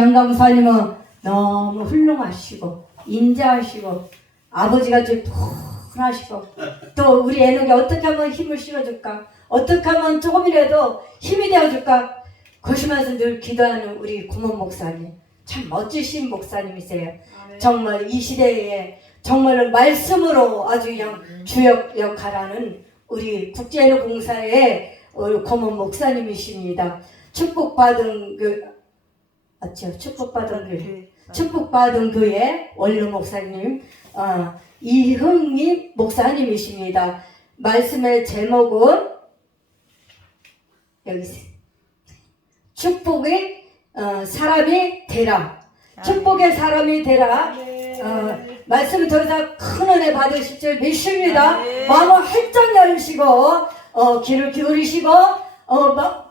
양강사님은 너무 훌륭하시고 인자하시고 아버지가 좀 푸근하시고 또 우리 애에게 어떻게 하면 힘을 실어줄까, 어떻게 하면 조금이라도 힘이 되어줄까 그러시면서 늘 기도하는 우리 고모 목사님, 참 멋지신 목사님이세요. 정말 이 시대에 정말로 말씀으로 아주 그냥 주역 역할하는 우리 국제애노봉사의 우리 고모 목사님이십니다. 축복받은 맞죠? 축복받은 교회 원로 목사님 이흥님 목사님이십니다. 말씀의 제목은 여기 축복의 사람이 되라. 축복의 사람이 되라. 말씀을 들어서 큰 은혜 받으실 줄 믿습니다. 마음을 활짝 열으시고 귀를 기울이시고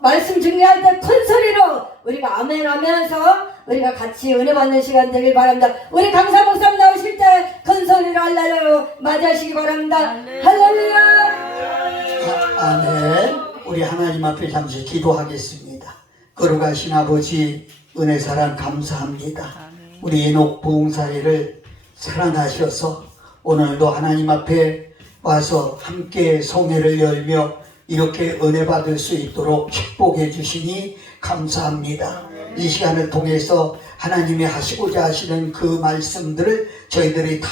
말씀 증거할 때 큰 소리로 우리가 아멘 하면서 우리가 같이 은혜 받는 시간 되길 바랍니다. 우리 강사 목사님 나오실 때 큰 소리로 할렐루야 맞이하시기 바랍니다. 할렐루야. 아멘. 우리 하나님 앞에 잠시 기도하겠습니다. 거룩하신 아버지 은혜 사랑 감사합니다. 우리 에녹 부흥사회를 사랑하셔서 오늘도 하나님 앞에 와서 함께 성회를 열며 이렇게 은혜 받을 수 있도록 축복해 주시니 감사합니다. 이 시간을 통해서 하나님이 하시고자 하시는 그 말씀들을 저희들이 다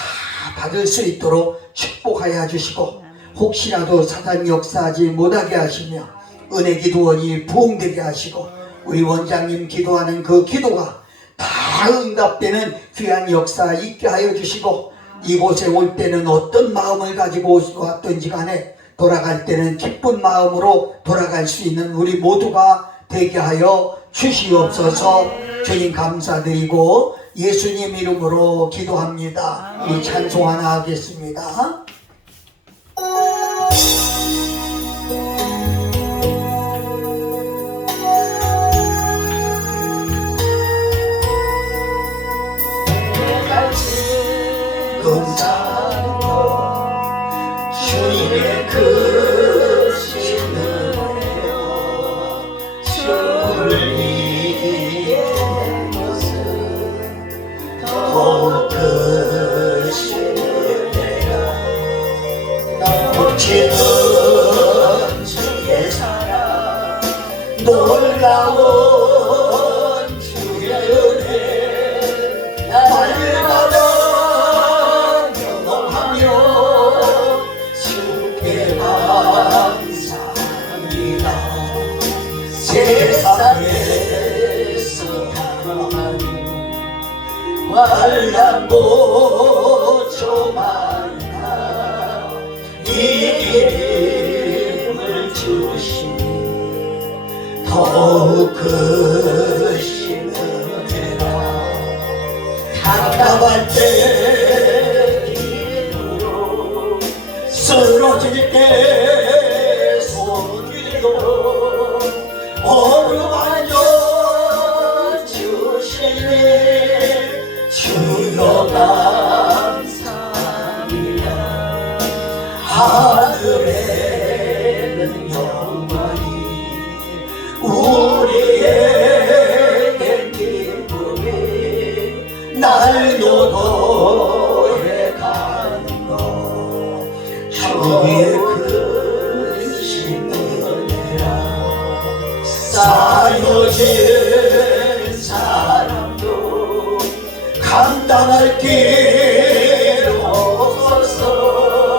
받을 수 있도록 축복하여 주시고 혹시라도 사단이 역사하지 못하게 하시며 은혜 기도원이 부흥되게 하시고 우리 원장님 기도하는 그 기도가 다 응답되는 귀한 역사 있게 하여 주시고 이곳에 올 때는 어떤 마음을 가지고 왔든지 간에 돌아갈 때는 기쁜 마음으로 돌아갈 수 있는 우리 모두가 되게 하여 주시옵소서. 주님 감사드리고 예수님 이름으로 기도합니다. 우리 찬송 하나 하겠습니다. 감사드려 주님의 크신 은혜요 주를 위해 것은 더욱 크신 은혜라 넘치는 주의 사랑 놀라운 주의 은혜 날마다 세상에서 하나님 환난도 조만나 이 이름을 주시니 더욱 크신 은혜라 답답할 때 힘으로 쓰러질 때 손길로 어루만져 주시니 주여 감사합니다. 하늘에는 영원히 우리에게 기쁨이 날도 더해가는 것 주의 크신 쌓여진 사람도 감당할 길 없어서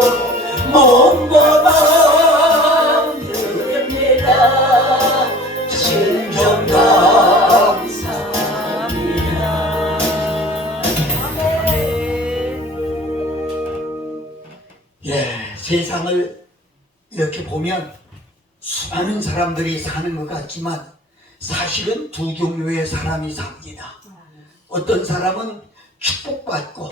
몸과 마음 드립니다. 진정 감사합니다. 세상을 이렇게 보면 수많은 사람들이 사는 것 같지만 사실은 두 종류의 사람이 삽니다. 어떤 사람은 축복받고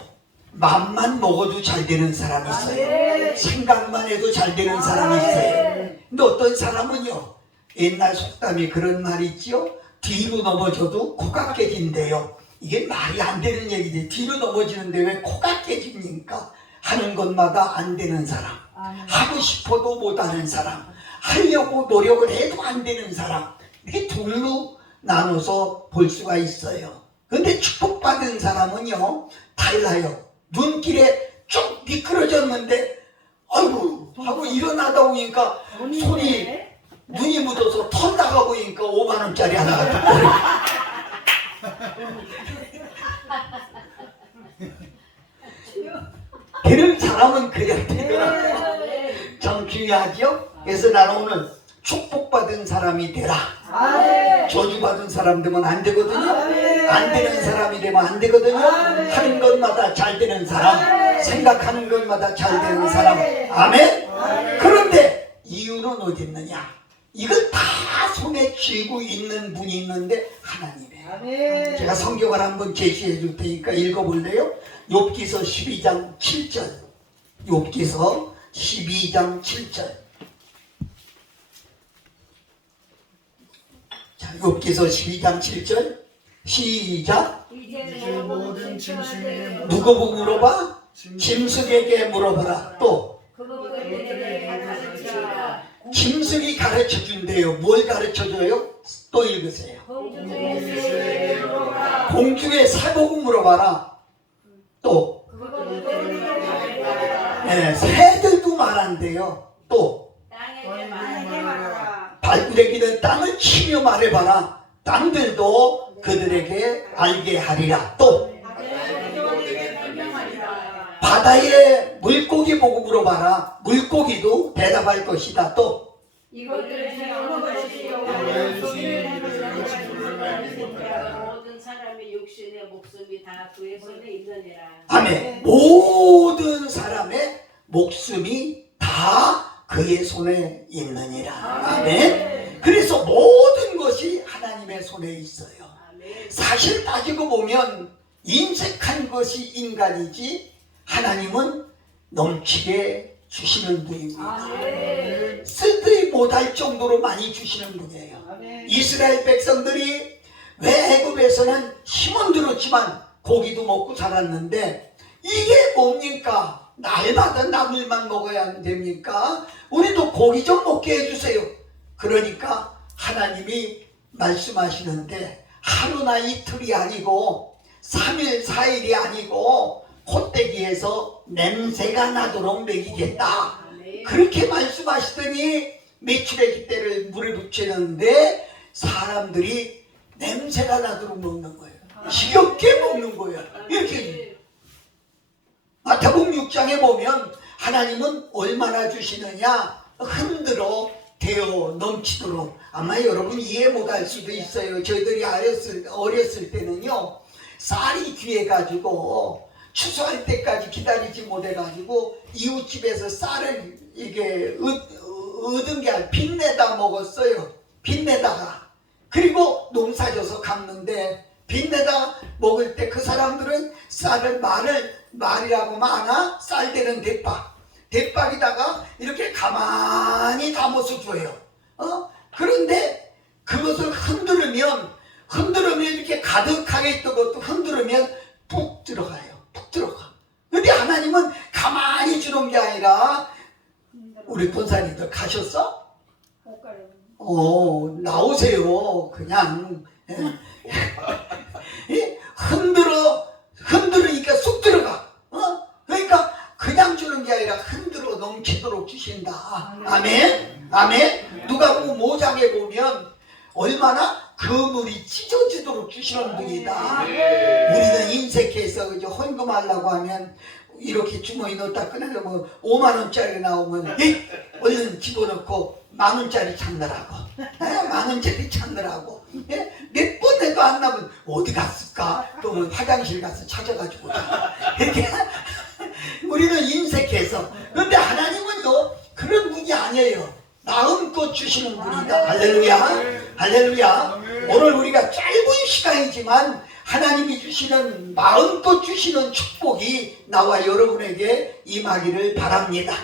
맘만 먹어도 잘 되는 사람이 있어요. 생각만 해도 잘 되는 사람이 있어요. 근데 어떤 사람은요, 옛날 속담에 그런 말이 있죠. 뒤로 넘어져도 코가 깨진대요. 이게 말이 안 되는 얘기지. 뒤로 넘어지는데 왜 코가 깨집니까? 하는 것마다 안 되는 사람, 하고 싶어도 못하는 사람, 하려고 노력을 해도 안 되는 사람, 이렇게 둘로 나눠서 볼 수가 있어요. 근데 축복받은 사람은요 달라요. 눈길에 쭉 미끄러졌는데 아이고 하고 일어나다 보니까 손이 눈이 묻어서 털다가 보니까 5만 원짜리 하나가 떴거든요. 되는 사람은 그래야 되더라. 참 중요하죠. 그래서 나는 오늘 축복받은 사람이 되라. 저주받은 사람 되면 안 되거든요. 안 되는 사람이 되면 안 되거든요. 하는 것마다 잘 되는 사람, 생각하는 것마다 잘 되는 사람. 아멘. 그런데 이유는 어디 있느냐? 이걸 다 손에 쥐고 있는 분이 있는데 하나님이에요. 제가 성경을 한번 제시해 줄 테니까 읽어볼래요? 욥기서 12장 7절. 욥기서 12장 7절. 자, 욥기서 12장 7절. 시작. 이제 모든 짐승에게 누구 보고 물어봐? 짐승에게 물어봐라. 또 그것들에게 가르치라. 짐승이 가르쳐 준대요. 뭘 가르쳐 줘요? 또 읽으세요. 공중에게 물어라. 공중의 사보고 물어봐라. 또 네, 새들도 말한대요. 또 땅에게 말하라. 발구레기는 땅을 치며 말해봐라. 땅들도 그들에게 알게 하리라. 또 바다에게 설명하리라. 바다의 물고기 보고 물어봐라. 물고기도 대답할 것이다. 또 이것들 중에 어느 것이 여호와의 소리를 모든 사람의 육신의 목숨이 다 그의 손에 있느니라. 아멘. 모든 사람의 목숨이 다 그의 손에 있느니라. 아멘. 그래서 모든 것이 하나님의 손에 있어요. 아멘. 사실 따지고 보면 인색한 것이 인간이지 하나님은 넘치게 주시는 분입니다. 쓰지 못할 정도로 많이 주시는 분이에요. 이스라엘 백성들이 왜 애굽에서는 힘은 들었지만 고기도 먹고 살았는데 이게 뭡니까? 날마다 나물만 먹어야 안 됩니까? 우리도 고기 좀 먹게 해주세요. 그러니까 하나님이 말씀하시는데 하루나 이틀이 아니고 3일 4일이 아니고 콧대기에서 냄새가 나도록 먹이겠다. 그렇게 말씀하시더니 메추라기 떼를 물에 붙이는데 사람들이 냄새가 나도록 먹는 거예요. 지겹게 먹는 거예요. 이렇게 마태복음 6장에 보면 하나님은 얼마나 주시느냐? 흔들어 되어 넘치도록. 아마 여러분 이해 못할 수도 있어요. 저희들이 어렸을 때는요 쌀이 귀해가지고 추수할 때까지 기다리지 못해가지고 이웃집에서 쌀을 이게 얻은 게 아니라 빚내다 먹었어요. 빚내다가. 그리고 농사져서 갚는데 빚내다 먹을 때 그 사람들은 쌀을 말이라고 많아 쌀 되는 대박에다가 이렇게 가만히 담아서 줘요. 그런데 그것을 흔들으면 이렇게 가득하게 있던 것도 흔들으면 푹 들어가요. 푹 들어가. 근데 하나님은 가만히 주는 게 아니라 우리 본사님들 가셨어? 나오세요. 그냥 흔들으니까 쑥 들어가. 그러니까 그냥 주는 게 아니라 흔들어 넘치도록 주신다. 아멘. 아멘. 누가복음 5장에 보면 얼마나 그물이 찢어지도록 주시는 분이다. 우리는 인색해서 이제 헌금하려고 하면 이렇게 주머니 넣었다 꺼내려고 5만 원짜리 나오면 얼른 집어넣고 만 원짜리 찾느라고, 만 원짜리 찾느라고 몇 번 해도 안 나면 어디 갔을까? 그러면 화장실 가서 찾아가지고 이렇게 우리는 인색해서. 그런데 하나님은요 그런 분이 아니에요. 마음껏 주시는 분이다. 할렐루야. 할렐루야. 오늘 우리가 짧은 시간이지만 하나님이 주시는 마음껏 주시는 축복이 나와 여러분에게 임하기를 바랍니다.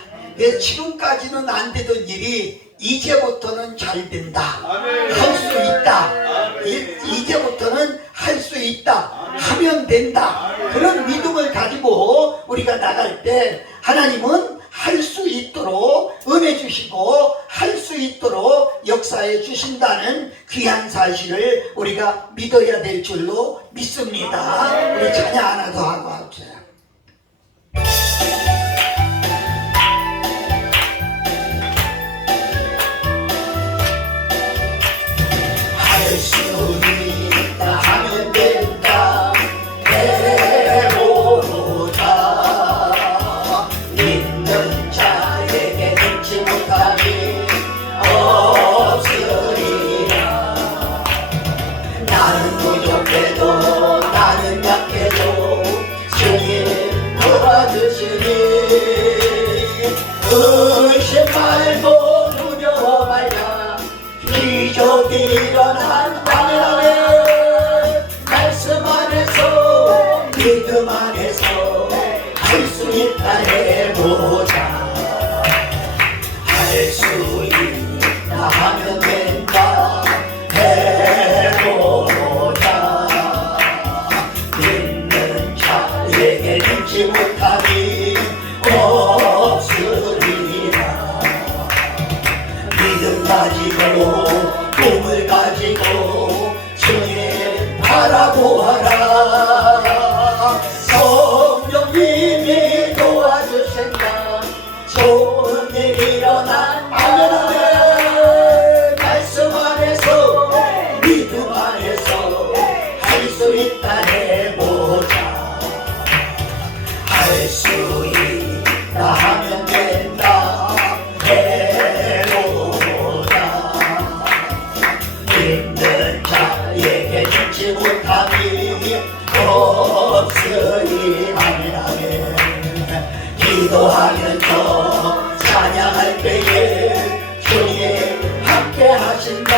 지금까지는 안 되던 일이 이제부터는 잘 된다. 할 수 있다. 이제부터는 할 수 있다. 하면 된다. 그런 믿음을 가지고 우리가 나갈 때 하나님은 할 수 있도록 은혜 주시고 할 수 있도록 역사해 주신다는 귀한 사실을 우리가 믿어야 될 줄로 믿습니다. 우리 찬양 하나 더 하고 합시다. 할 수 있다 하면 된다 해보자. 믿는 자에게 듣지 못함이 없으리라. 나는 부족해도 나는 약해도 주님 도와주시니 의심 말고 두려워 말라. 기적이 일어난다면 말씀 안에서 믿음 안에서 할 수 있다 해보자. 할 수 있다 하면 된다 해보자. 믿는 자에게 믿지 못함이 없으리라. 믿음 가지고 꿈을 가지고 주님 바라보아라. 성령님이 도와주신다. 좋은 일 일어난 아멘. 말씀 안에서 믿음 안에서 할 수 있다 해보자. 할 수 있다 하면 된다 해보자. 믿는 자에게 죽지 못함이 없으리. 아멘 아멘. 기도하면서 찬양할 때에 주님 함께 하신다.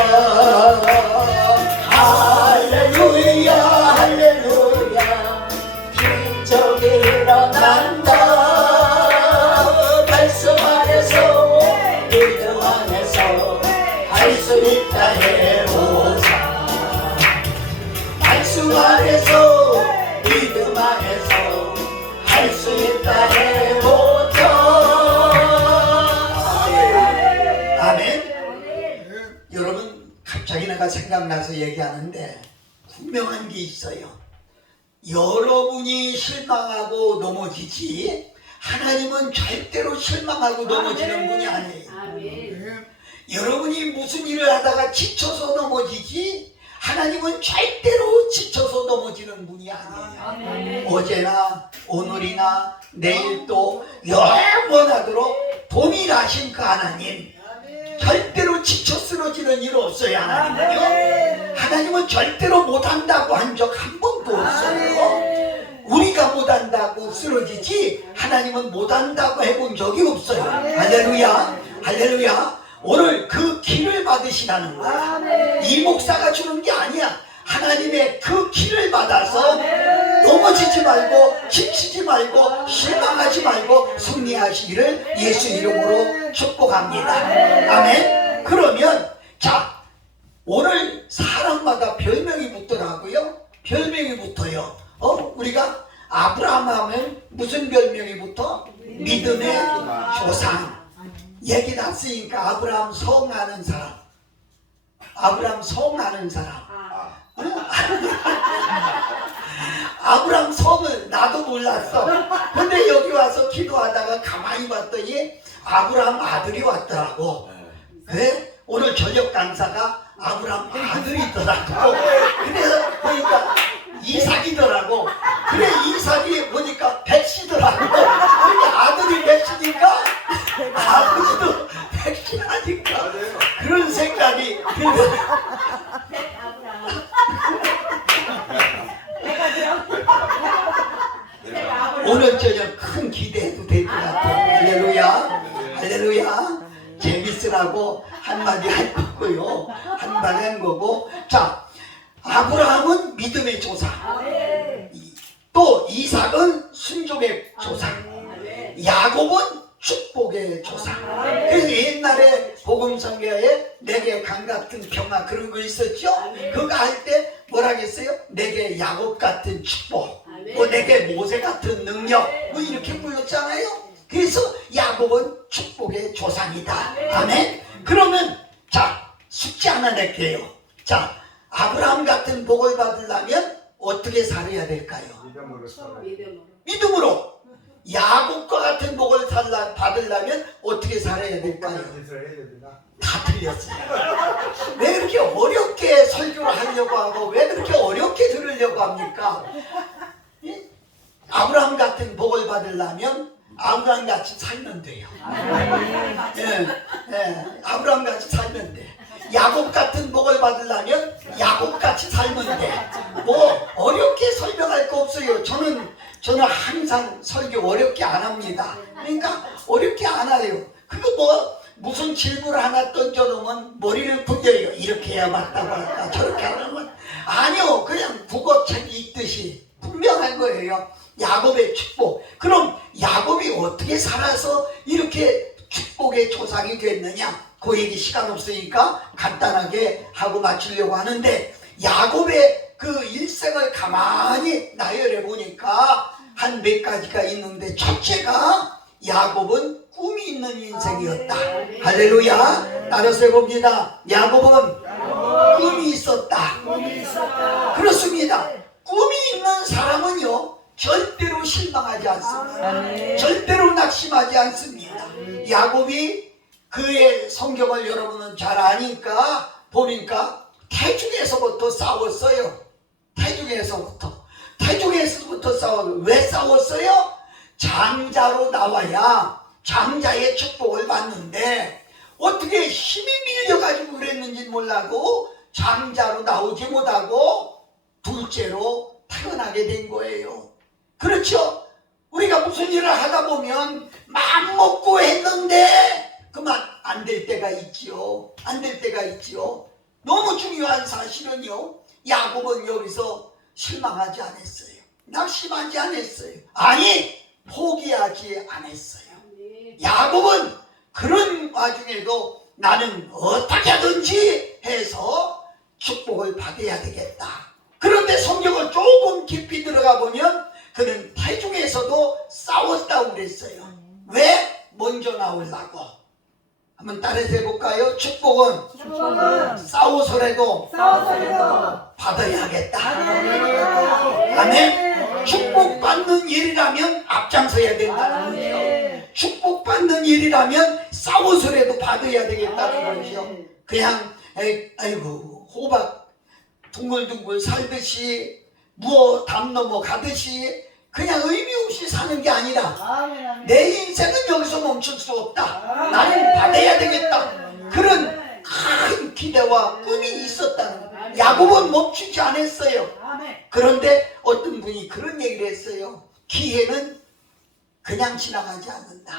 할렐루야 할렐루야. 기적이 일어난다. 말씀 안에서 믿음 안에서 할 수 있다 해보자. 말씀 안에서 믿음 안에서 할 수 있다 해보자. 아멘. 여러분 갑자기 내가 생각나서 얘기하는데 분명한 게 있어요. 여러분이 실망하고 넘어지지 하나님은 절대로 실망하고 넘어지는 분이 아니에요. 아멘. 여러분이 무슨 일을 하다가 지쳐서 넘어지지 하나님은 절대로 지쳐서 넘어지는 분이 아니에요. 아멘. 어제나 오늘이나 내일 또 영원하도록 동일하신 그 하나님, 절대로 지쳐 쓰러지는 일 없어요. 하나님은요. 하나님은 절대로 못한다고 한 적 한 번도 없어요. 우리가 못한다고 쓰러지지 하나님은 못한다고 해본 적이 없어요. 할렐루야 할렐루야. 오늘 그 기를 받으시라는 거야. 이 목사가 주는 게 아니야. 하나님의 그 기를 받아서 넘어지지 말고 지치지 말고 실망하지 말고 승리하시기를 예수 이름으로 축복합니다. 아멘. 그러면 자, 오늘 사람마다 별명이 붙더라고요. 별명이 붙어요. 우리가 아브라함 하면 무슨 별명이 붙어? 믿음의 조상. 얘기 났으니까 아브라함 성 아는 사람. 아브라함 성 아는 사람. 아브라함 성을 나도 몰랐어. 근데 여기 와서 기도하다가 가만히 봤더니 아브라함 아들이 왔더라고. 그래? 오늘 저녁 강사가 아브라함 아들이더라고. 그래서 보니까 이삭이더라고. 그래, 이삭이 보니까 백시더라고. 그러니까 아들이 백시니까 아버지도 백시하니까 그런 생각이 들고. 오늘 저녁 큰 기대해도 될 것 같아. 할렐루야 할렐루야. 재밌으라고 한마디 할 거고요, 한마디 한 거고. 자, 아브라함은 믿음의 조상, 또 이삭은 순종의 조상, 야곱은 축복의 조상. 그래서 옛날에 복음성경에 내게 강 같은 평화 그런 거 있었죠. 그거 할 때 뭐라 했어요? 내게 야곱 같은 축복, 뭐 내게 모세 같은 능력, 뭐 이렇게 불렀잖아요. 그래서 야곱은 축복의 조상이다. 아멘. 그러면 자, 숙제 하나 낼게요. 자, 아브라함 같은 복을 받으려면 어떻게 살아야 될까요? 믿음으로 살아야 믿음으로. 믿음으로. 야곱과 같은 복을 받으려면 어떻게 살아야 될까요? 짓을 해야 됩니다. 다 틀렸어요. 왜 그렇게 어렵게 설교를 하려고 하고 왜 그렇게 어렵게 들으려고 합니까? 예? 아브라함 같은 복을 받으려면 아브라함 같이 살면 돼요. 아브라함 같이 살면 돼. 야곱 같은 복을 받으려면 야곱 같이 살면 돼. 뭐 어렵게 설명할 거 없어요. 저는 항상 설교 어렵게 안 합니다. 그러니까 어렵게 안 해요. 그거 뭐 무슨 질문을 하나 던져놓으면 머리를 굴려요. 이렇게 해야 맞다고 할까 저렇게 하면 아니요. 그냥 국어책 읽듯이 분명한 거예요. 야곱의 축복. 그럼 야곱이 어떻게 살아서 이렇게 축복의 조상이 됐느냐? 그 얘기 시간 없으니까 간단하게 하고 마치려고 하는데, 야곱의 그 일생을 가만히 나열해 보니까 한 몇 가지가 있는데, 첫째가 야곱은 꿈이 있는 인생이었다. 할렐루야. 따라서 해봅니다. 야곱은 꿈이 있었다. 그렇습니다. 꿈이 있는 사람은요 절대로 실망하지 않습니다. 절대로 낙심하지 않습니다. 야곱이 그의 성경을 여러분은 잘 아니까 보니까 태중에서부터 싸웠어요. 태중에서부터 싸워요. 왜 싸웠어요? 장자로 나와야 장자의 축복을 받는데 어떻게 힘이 밀려가지고 그랬는지 몰라도 장자로 나오지 못하고 둘째로 태어나게 된 거예요. 그렇죠? 우리가 무슨 일을 하다 보면 마음 먹고 했는데 그만 안 될 때가 있지요. 안 될 때가 있지요. 너무 중요한 사실은요, 야곱은 여기서 실망하지 않았어요. 낙심하지 않았어요. 아니, 포기하지 않았어요. 야곱은 그런 와중에도 나는 어떻게든지 해서 축복을 받아야 되겠다. 그런데 성경을 조금 깊이 들어가 보면 그는 태중에서도 싸웠다고 그랬어요. 왜? 먼저 나오려고. 한번 따라서 해볼까요? 축복은 싸우서라도 받아야겠다. 아멘. 축복받는 일이라면 앞장서야 된다는 거죠. 축복받는 일이라면 싸우서라도 받아야 되겠다는 거죠. 그냥 아이고 호박 둥글둥글 살듯이 무어 담 넘어 가듯이 그냥 의미 없이 사는 게 아니라 내 인생은 여기서 멈출 수 없다. 나는 받아야 되겠다. 그런 큰 기대와 꿈이 있었다는 거예요. 야곱은 멈추지 않았어요. 그런데 어떤 분이 그런 얘기를 했어요. 기회는 그냥 지나가지 않는다.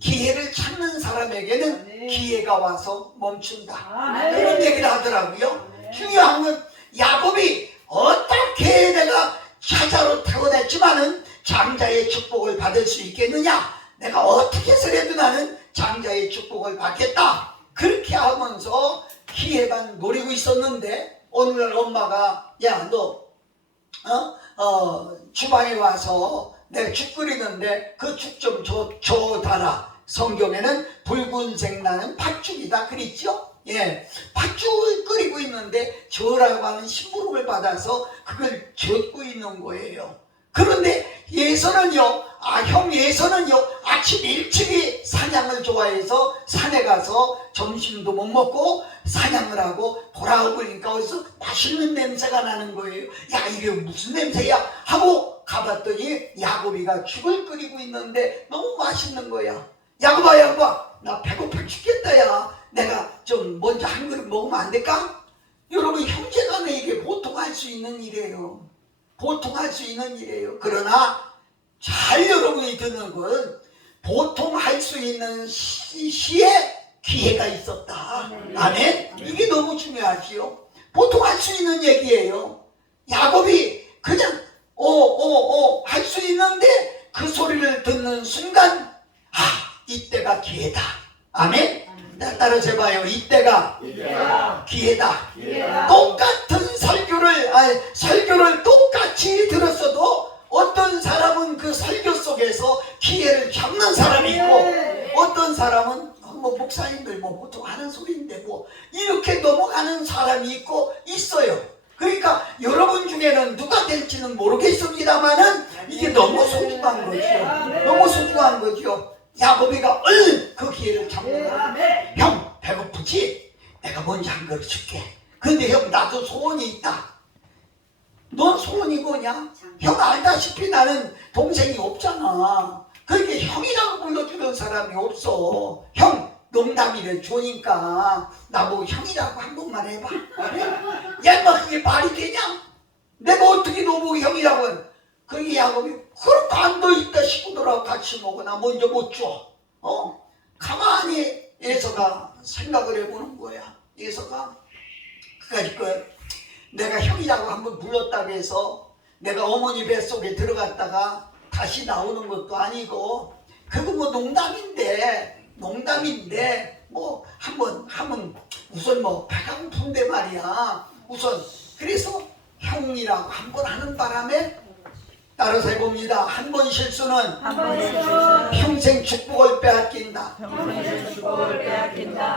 기회를 찾는 사람에게는 기회가 와서 멈춘다. 그런 얘기를 하더라고요. 중요한 건 야곱이 어떻게 내가 사자로 태어났지만은 장자의 축복을 받을 수 있겠느냐? 내가 어떻게 해서라도 나는 장자의 축복을 받겠다. 그렇게 하면서 기회만 노리고 있었는데 오늘날 엄마가 야 너 주방에 와서 내가 죽 끓이는데 그 죽 좀 줘달라. 성경에는 붉은색 나는 팥죽이다 그랬죠? 예, 팥죽을 끓이고 있는데 저라고 하는 심부름을 받아서 그걸 젓고 있는 거예요. 그런데 예서는요, 형 예서는요, 아침 일찍이 사냥을 좋아해서 산에 가서 점심도 못 먹고 사냥을 하고 돌아오고 그러니까 어디서 맛있는 냄새가 나는 거예요. 야, 이게 무슨 냄새야? 하고 가봤더니 야곱이가 죽을 끓이고 있는데 너무 맛있는 거야. 야곱아, 나 배고파 죽겠다, 야. 내가 좀 먼저 한 그릇 먹으면 안 될까? 여러분, 형제간에 이게 보통 할 수 있는 일이에요. 보통 할 수 있는 일이에요. 그러나 잘 여러분이 듣는 건 보통 할 수 있는 시에 기회가 있었다. 아멘? 이게 너무 중요하지요. 보통 할 수 있는 얘기예요. 야곱이 그냥 할 수 있는데 그 소리를 듣는 순간 이때가 기회다. 아멘? 따라서 해봐요. 이때가 기회다. 똑같은 설교를 똑같이 들었어도 어떤 사람은 그 설교 속에서 기회를 잡는 사람이 있고 어떤 사람은 뭐 목사님들 뭐 보통 하는 소리인데 뭐 이렇게 넘어가는 사람이 있고 있어요. 그러니까 여러분 중에는 누가 될지는 모르겠습니다만은 이게 너무 소중한 거죠. 너무 소중한 거죠. 야곱이가 얼른 그 기회를 잡는 거야. 형 배고프지? 내가 먼저 한 그릇 줄게. 근데 형 나도 소원이 있다. 넌 소원이 뭐냐? 형 알다시피 나는 동생이 없잖아. 그러니까 형이라고 불러주는 사람이 없어. 형 농담이래 좋으니까 나보고 형이라고 한 번만 해봐. 야 인마 그게 말이 되냐? 내가 어떻게 너보고 형이라고 해? 그러게 야곱이 그렇게 앉아있다 식구들하고 같이 먹어. 나 먼저 못 줘. 가만히 에서가 생각을 해보는 거야. 에서가 그러니까 내가 형이라고 한번 불렀다고 해서 내가 어머니 뱃속에 들어갔다가 다시 나오는 것도 아니고 그거 뭐 농담인데 뭐 한번 하면 우선 뭐 배가 고픈데 말이야. 우선 그래서 형이라고 한 번 하는 바람에 따라서 해봅니다. 한 번 실수는 평생 축복을 빼앗긴다.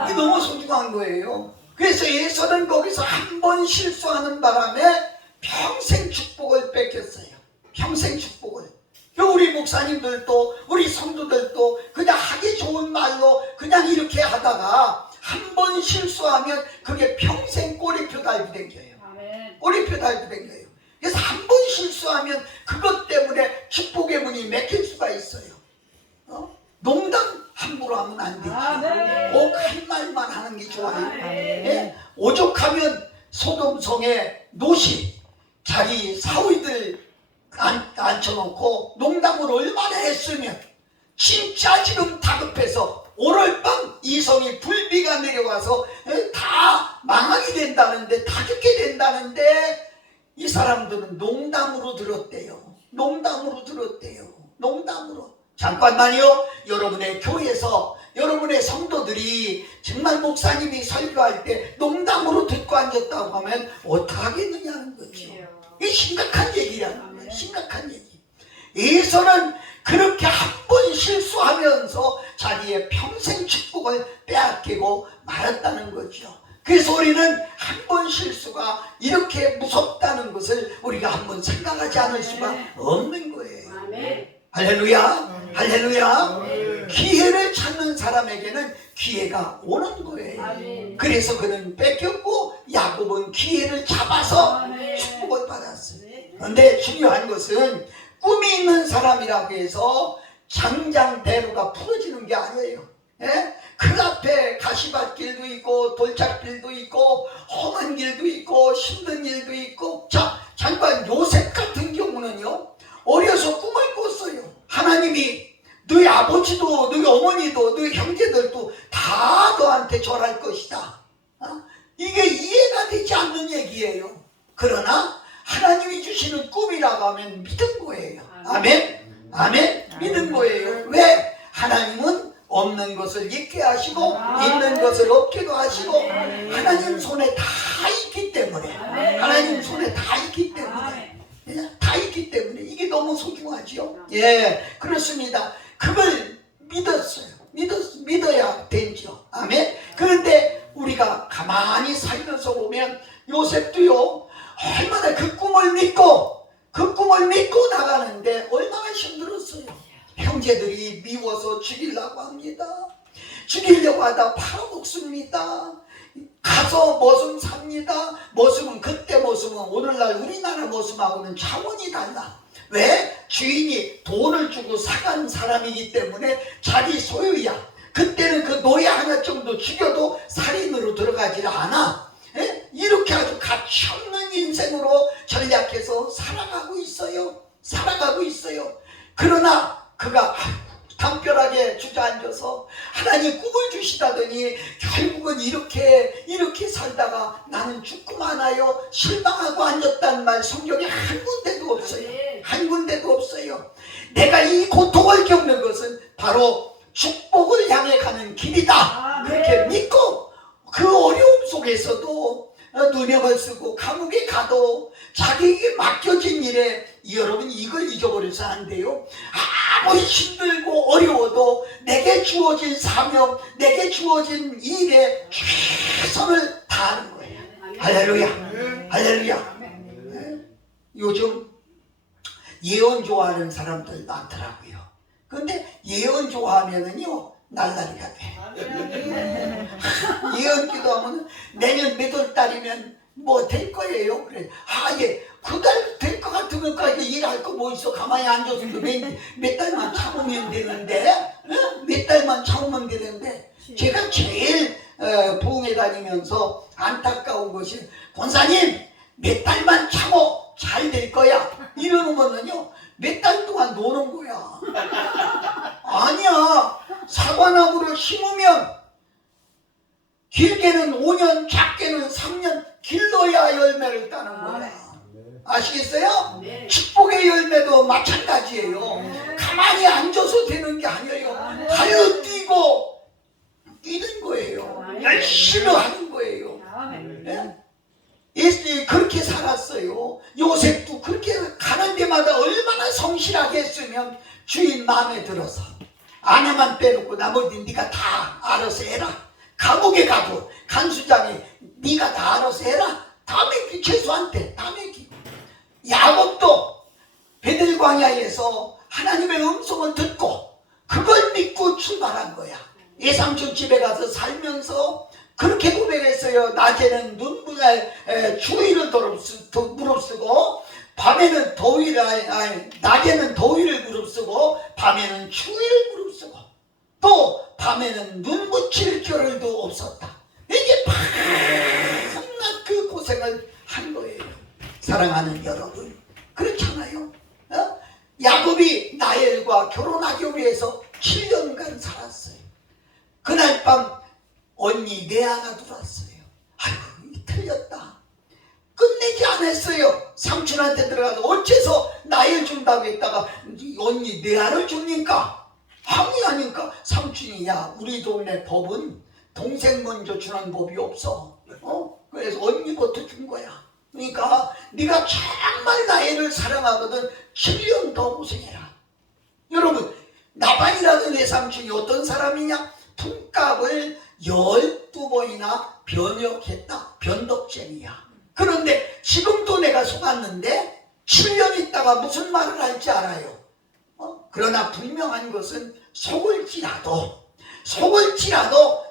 이게 너무 소중한 거예요. 그래서 예수는 거기서 한 번 실수하는 바람에 평생 축복을 뺏겼어요. 평생 축복을. 우리 목사님들도 우리 성도들도 그냥 하기 좋은 말로 그냥 이렇게 하다가 한 번 실수하면 그게 평생 꼬리표 달고 댕겨요. 꼬리표 달고 댕겨요. 그래서 한 번 실수하면 그것 때문에 축복의 문이 막힐 수가 있어요. 농담 함부로 하면 안 되지. 꼭 한 말만 하는 게 좋아요. 예? 오죽하면 소돔성에 노시 자기 사위들 앉혀놓고 농담을 얼마나 했으면 진짜 지금 다급해서 오늘 밤 이성이 불비가 내려와서 다 망하게 된다는데 다 죽게 된다는데 이 사람들은 농담으로 들었대요. 농담으로 들었대요. 농담으로. 잠깐만요. 여러분의 교회에서 여러분의 성도들이 정말 목사님이 설교할 때 농담으로 듣고 앉았다고 하면 어떡하겠느냐는 거죠. 이게 심각한 얘기라는 거예요. 심각한 얘기. 에서는 그렇게 한 번 실수하면서 자기의 평생 축복을 빼앗기고 말았다는 거죠. 그래서 우리는 한 번 실수가 이렇게 무섭다는 것을 우리가 한번 생각하지 않을 수가 없는 거예요. 할렐루야, 할렐루야. 기회를 찾는 사람에게는 기회가 오는 거예요. 그래서 그는 뺏겼고 야곱은 기회를 잡아서 축복을 받았어요. 그런데 중요한 것은 꿈이 있는 사람이라고 해서 장장대로가 풀어지는 게 아니에요. 예? 그 앞에 가시밭길도 있고 돌짝길도 있고 험한 길도 있고 힘든 일도 있고. 자, 잠깐 요셉 같은 경우는요 어려서 꿈을 꿨어요. 하나님이 너희 아버지도 너희 어머니도 너희 형제들도 다 너한테 절할 것이다. 이게 이해가 되지 않는 얘기예요. 그러나 하나님이 주시는 꿈이라고 하면 믿은 거예요. 아멘? 아멘? 믿은 거예요. 왜? 하나님은 없는 것을 있게 하시고 있는 것을 없게도 하시고 하나님 손에 다 있기 때문에 하나님 손에 다 있기 때문에 다 있기 때문에 이게 너무 소중하죠. 예, 그렇습니다. 그걸 믿었어요. 믿어야 되죠. 아멘. 그런데 우리가 가만히 살면서 보면 요셉도요 얼마나 그 꿈을 믿고 나가는데 얼마나 힘들었어요. 형제들이 미워서 죽이려고 합니다. 죽이려고 하다 팔아먹습니다. 가서 머슴 삽니다. 머슴은 그때 머슴은 오늘날 우리나라 머슴하고는 차원이 달라. 왜? 주인이 돈을 주고 사간 사람이기 때문에 자기 소유야. 그때는 그 노예 하나 정도 죽여도 살인으로 들어가질 않아. 예? 이렇게 아주 가치없는 인생으로 전략해서 살아가고 있어요. 그러나 그가 담벼락에 주저앉아서 하나님 꿈을 주시다더니 결국은 이렇게 살다가 나는 죽고 마나요 실망하고 앉았다는 말 성경에 한 군데도 없어요. 한 군데도 없어요. 내가 이 고통을 겪는 것은 바로 축복을 향해 가는 길이다. 그렇게 믿고 그 어려움 속에서도 누명을 쓰고 감옥에 가도 자기에게 맡겨진 일에 여러분 이걸 잊어버려서 안 돼요. 아무리 힘들고 어려워도 내게 주어진 사명, 내게 주어진 일에 최선을 다하는 거예요. 할렐루야. 할렐루야. 요즘 예언 좋아하는 사람들 많더라고요. 근데 예언 좋아하면은요 날라리가 돼. 예언 기도하면 내년 몇 월 달이면 뭐 될 거예요. 그래. 예. 그달 될 것 같으면 일할 거 뭐 있어. 가만히 앉아서 몇 달만 참으면 되는데, 몇 달만 참으면 되는데, 제가 제일 부흥회 다니면서 안타까운 것이 권사님 몇 달만 참어 잘 될 거야 이러면은요 몇 달 동안 노는 거야. 아니야. 사과나무를 심으면 길게는 5년, 작게는 3년 길러야 열매를 따는 거야. 아시겠어요? 네. 축복의 열매도 마찬가지예요. 가만히 앉아서 되는 게 아니에요. 달려 뛰고 뛰는 거예요. 열심히 하는 거예요. 네? 예수님이 그렇게 살았어요. 요셉도 그렇게 가는 데마다 얼마나 성실하게 했으면 주인 마음에 들어서 아내만 빼놓고 나머지 네가 다 알아서 해라. 감옥에 가도 간수장이 네가 다 알아서 해라. 다 맡기 최소한테 다 맡기고 야곱도 베들 광야에서 하나님의 음성을 듣고 그걸 믿고 출발한 거야. 예삼촌 집에 가서 살면서 그렇게 고백했어요. 낮에는 눈물에 추위를 무릅쓰고 밤에는 낮에는 더위를 무릅쓰고 밤에는 추위를 무릅쓰고 또 밤에는 눈 묻힐 겨를도 없었다. 이게 밤낮 그 고생을 한 거예요. 사랑하는 여러분, 그렇잖아요. 야곱이 라헬과 결혼하기 위해서 7년간 살았어요. 그날 밤 언니 레아가 들어왔어요. 아이고 틀렸다. 끝내지 않았어요. 삼촌한테 들어가서 어째서 라헬 준다고 했다가 언니 레아를 줍니까? 항의하니까 삼촌이 야 우리 동네 법은 동생 먼저 주는 법이 없어. 그래서 언니부터 준 거야. 그러니까 네가 정말 라헬을 사랑하거든 7년 더 고생해라. 여러분 나반이라는 내 삼촌이 어떤 사람이냐? 품값을 12번이나 변역했다. 변덕쟁이야. 그런데 지금도 내가 속았는데 7년 있다가 무슨 말을 할지 알아요. 그러나 분명한 것은 속을지라도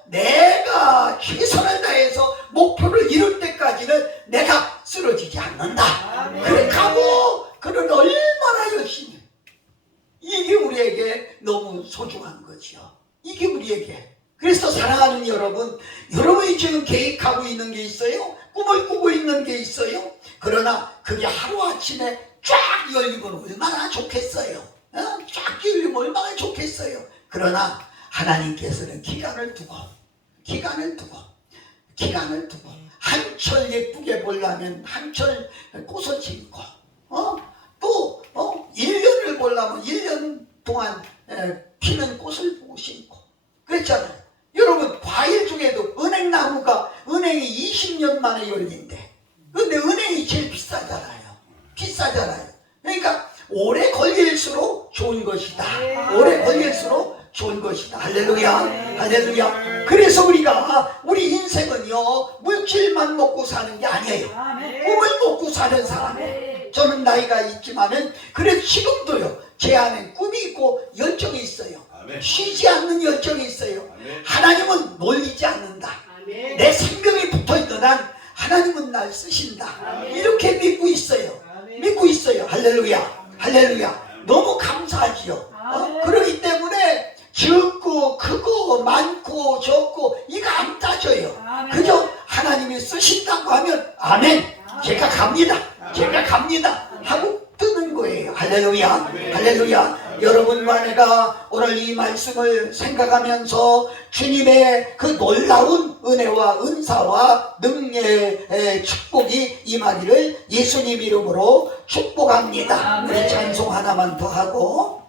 내가 최선을 다해서 목표를 이룰 때까지는 내가 쓰러지지 않는다. 그래 가고 그는 얼마나 열심히. 이게 우리에게 너무 소중한 거죠. 이게 우리에게. 그래서 사랑하는 여러분, 여러분이 지금 계획하고 있는 게 있어요. 꿈을 꾸고 있는 게 있어요. 그러나 그게 하루아침에 쫙 열리면 얼마나 좋겠어요. 쫙 열리면 얼마나 좋겠어요. 그러나 하나님께서는 기간을 두고 한철 예쁘게 보려면 한철 꽃을 심고 또 1년을 보려면 1년 동안 피는 꽃을 보고 심고 그랬잖아요. 여러분 과일 중에도 은행나무가 은행이 20년 만에 열린대. 근데 은행이 제일 비싸잖아요. 그러니까 오래 걸릴수록 좋은 것이다. 할렐루야. 할렐루야. 그래서 우리 인생은요 물질만 먹고 사는 게 아니에요. 꿈을 먹고 사는 사람. 저는 나이가 있지만은 그래도 지금도요 제 안에 꿈이 있고 열정이 있어요. 쉬지 않는 열정이 있어요. 하나님은 놀리지 않는다. 내 생명이 붙어있는 한 하나님은 날 쓰신다. 이렇게 믿고 있어요. 할렐루야. 너무 감사하지요. 그렇기 때문에 적고 크고 많고 적고 이거 안 따져요. 그저 하나님이 쓰신다고 하면 아멘. 제가 갑니다 하고 뜨는 거예요. 할렐루야. 여러분과 내가 오늘 이 말씀을 생각하면서 주님의 그 놀라운 은혜와 은사와 능력의 축복이 임하기를 예수님 이름으로 축복합니다. 우리 찬송 하나만 더 하고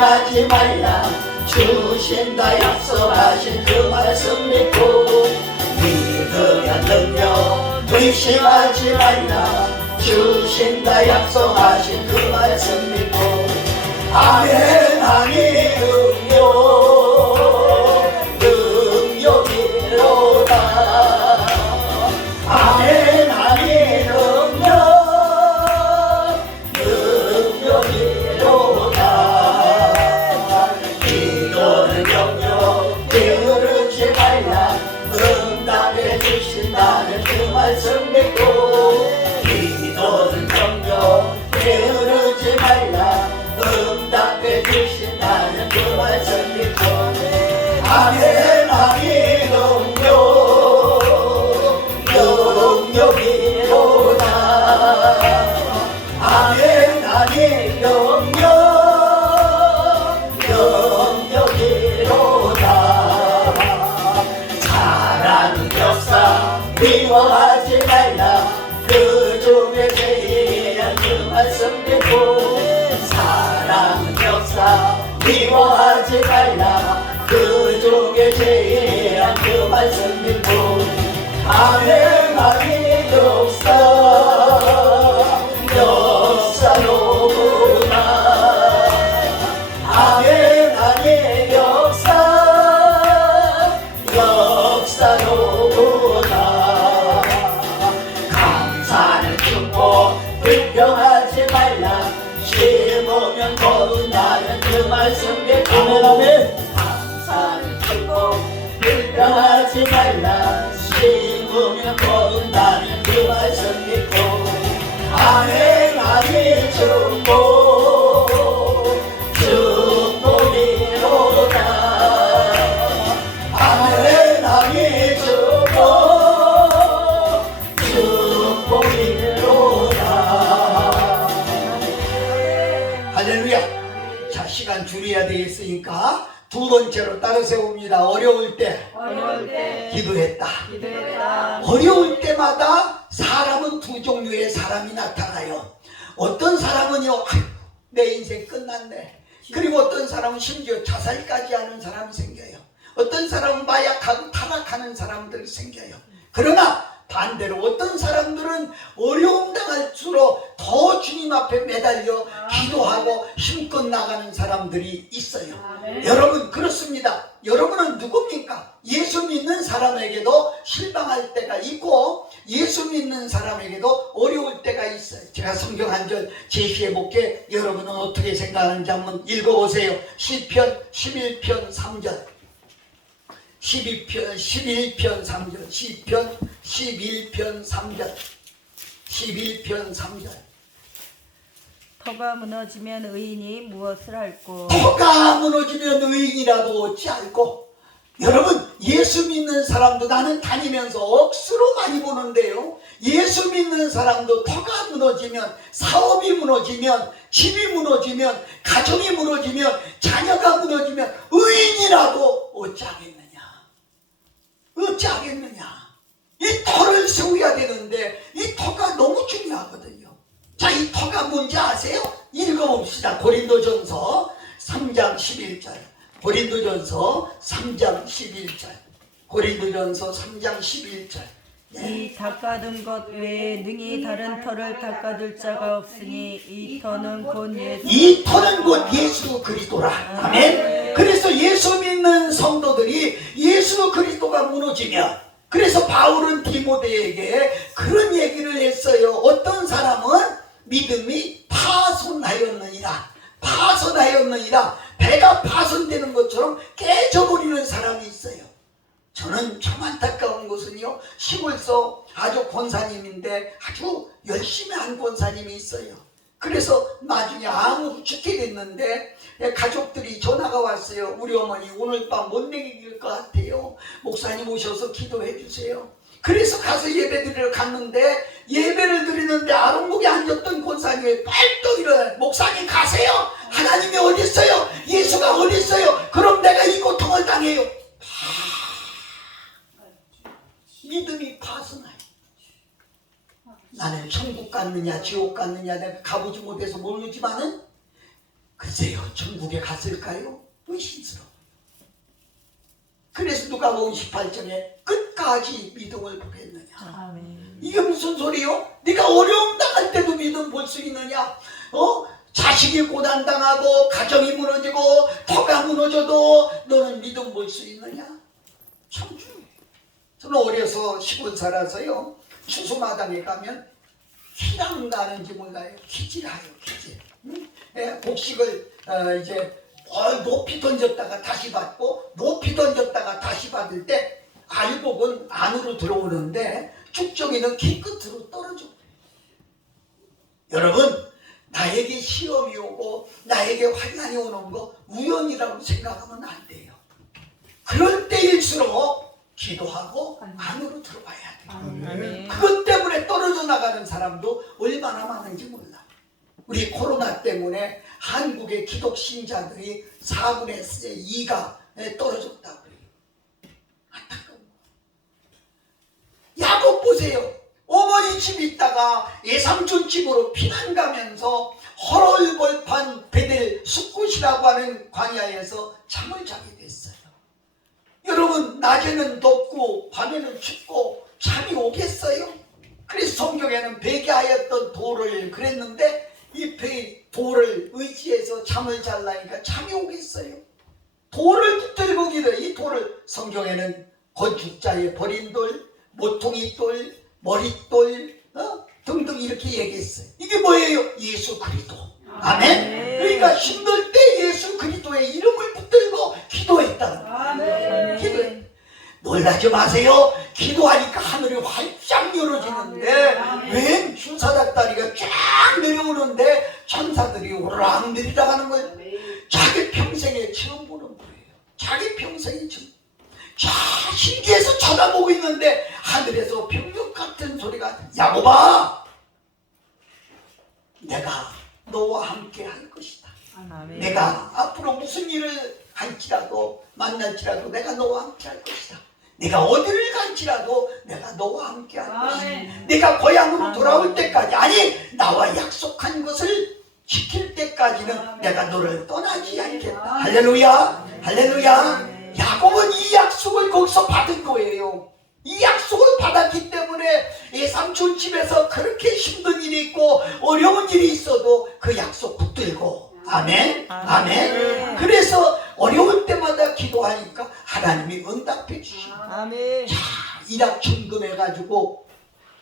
의심하지 말라 주신다 약속하신 그 말씀 믿고 믿으면 능력 의심하지 말라 주신다 약속하신 그 말씀 믿고 아멘 아멘 능력이로다 아멘 아멘 능력이로다 기도는 영영 게으르지 말라 응답해 주신다는 그 말씀 믿고 기도는 영영 게으르지 말라 응답해 주신다는 그 말씀 믿고 아멘 아멘 능력이로다 아멘 아멘 능력이로다 사랑은 역사 미워하지 말라 그 중에 제일한 그 말씀 믿고 사랑은 역사 미워하지 말라 그 중에 제일한 그 말씀 믿고 아멘 아멘 역사로구나 아멘 아멘 역사로구나 감사는 축복 불평하지 말라 심으면 거둔다는 그 말씀 믿고 감사는 축복 불평하지 말라 심으면 거둔다는 그 말씀 믿고 아멘 아멘 축복이로다 아멘 아멘 축복이로다 할렐루야. 자, 시간 줄여야 되겠으니까 두 번째로 따라 세웁니다. 어려울 때 기도했다. 어려울 때마다 사람은 두 종류의 사람이 나타나요. 어떤 사람은요, 내 인생 끝났네. 그리고 어떤 사람은 심지어 자살까지 하는 사람이 생겨요. 어떤 사람은 마약하고 타락하는 사람들이 생겨요. 그러나 반대로 어떤 사람들은 어려움 당할수록 더 주님 앞에 매달려 기도하고 힘껏 나가는 사람들이 있어요. 여러분 그렇습니다. 여러분은 누굽니까? 예수 믿는 사람에게도 실망할 때가 있고 예수 믿는 사람에게도 어려울 때가 있어요. 제가 성경 한 절 제시해 볼게. 여러분은 어떻게 생각하는지 한번 읽어보세요. 시편 11편 3절 11편 3절 시편 11편 3절 11편 3절 터가 무너지면 의인이 무엇을 할꼬 터가 무너지면 의인이라도 어찌 알고. 여러분 예수 믿는 사람도 나는 다니면서 억수로 많이 보는데요, 예수 믿는 사람도 터가 무너지면, 사업이 무너지면, 집이 무너지면, 가정이 무너지면, 자녀가 무너지면 의인이라도 어찌 하겠느냐. 어찌 하겠느냐. 이 터를 세워야 되는데 이 터가 너무 중요하거든요. 자, 이 터가 뭔지 아세요? 읽어봅시다. 고린도전서 3장 11절 고린도전서 3장 11절 고린도전서 3장 11절 이 닦아둔 것 외에 능히 다른 터를 닦아둘 자가 없으니 이 터는 곧 예수 이 터는 곧 예수 그리스도라. 아멘. 그래서 예수 믿는 성도들이 예수 그리스도가 무너지면, 그래서 바울은 디모데에게 그런 얘기를 했어요. 어떤 사람은 믿음이 파손하였느니라. 배가 파손되는 것처럼 깨져버리는 사람이 있어요. 저는 참 안타까운 것은요, 시골서 아주 권사님인데 아주 열심히 한 권사님이 있어요. 그래서 나중에 암으로 죽게 됐는데 가족들이 전화가 왔어요. 우리 어머니 오늘 밤 못 먹일 것 같아요. 목사님 오셔서 기도해 주세요. 그래서 가서 예배드리러 갔는데, 예배를 드리는데 아랫목에 앉았던 권사님이 빨떡 일어나요. 목사님 가세요. 하나님이 어디 있어요? 예수가 어디 있어요? 그럼 내가 이 고통을 당해요. 믿음이 파손해요. 나는 천국 갔느냐 지옥 갔느냐 내가 가보지 못해서 모르지만은 글쎄요, 천국에 갔을까요? 의심스러워. 그래서 누가복음 18장에 끝까지 믿음을 보겠느냐. 아멘. 이게 무슨 소리요? 네가 어려움 당할 때도 믿음 볼 수 있느냐? 자식이 고난당하고 가정이 무너지고 터가 무너져도 너는 믿음 볼 수 있느냐? 참 중요해요. 저는 어려서 시골 살아서요, 추수마당에 가면 키랑 나는지 몰라요. 키질하요, 키질. 곡식을 이제 높이 던졌다가 다시 받고 높이 던졌다가 다시 받을 때 알곡은 안으로 들어오는데 쭉정이는 키 끝으로 떨어져. 여러분, 나에게 시험이 오고 나에게 환난이 오는 거 우연이라고 생각하면 안 돼요. 그럴 때일수록 기도하고 안으로 들어가야 돼요. 아멘. 그것 때문에 떨어져 나가는 사람도 얼마나 많은지 몰라. 우리 코로나 때문에 한국의 기독 신자들이 4분의 2가 떨어졌다고 그래요. 안타까워. 야곱 보세요. 어머니 집 있다가 예삼촌 집으로 피난 가면서 헐벌판 베델 숲곳이라고 하는 광야에서 잠을 자게 됐어요. 여러분, 낮에는 덥고 밤에는 춥고 잠이 오겠어요? 그래서 성경에는 베개하였던 돌을 그랬는데 이 돌을 의지해서 잠을 잘라니까 잠이 오겠어요? 돌을 붙들고 기도. 이 돌을 성경에는 건축자의 버린 돌, 모퉁이 돌, 머릿돌 등등 이렇게 얘기했어요. 이게 뭐예요? 예수 그리스도. 아멘. 그러니까 힘들 때 예수 그리스도의 이름을 붙들고 기도했다는 거예요. 기도해. 놀라지 마세요. 기도하니까 하늘이 활짝 열어지는데 웬 주사닥다리가 쫙 내려오는데 천사들이 오르락 내리락하는 거예요. 자기 평생에 처음 보는 거예요. 자기 평생에 처음. 자, 신기해서 쳐다보고 있는데 하늘에서 병력 같은 소리가, 야곱아, 내가 너와 함께 할 것이다. 아멘. 내가 앞으로 무슨 일을 할지라도 만날지라도 내가 너와 함께 할 것이다. 내가 어디를 갈지라도 내가 너와 함께 할 것이다. 내가 고향으로 돌아올 때까지, 아니 나와 약속한 것을 지킬 때까지는 내가 너를 떠나지 않겠다. 할렐루야, 할렐루야. 야곱은 이 약속을 거기서 받은 거예요. 이 약속을 받았기 때문에 예삼촌 집에서 그렇게 힘든 일이 있고 어려운 일이 있어도 그 약속 붙들고, 아멘, 아멘. 그래서 어려울 때마다 기도하니까 하나님이 응답해 주시고, 아멘. 일확천금해가지고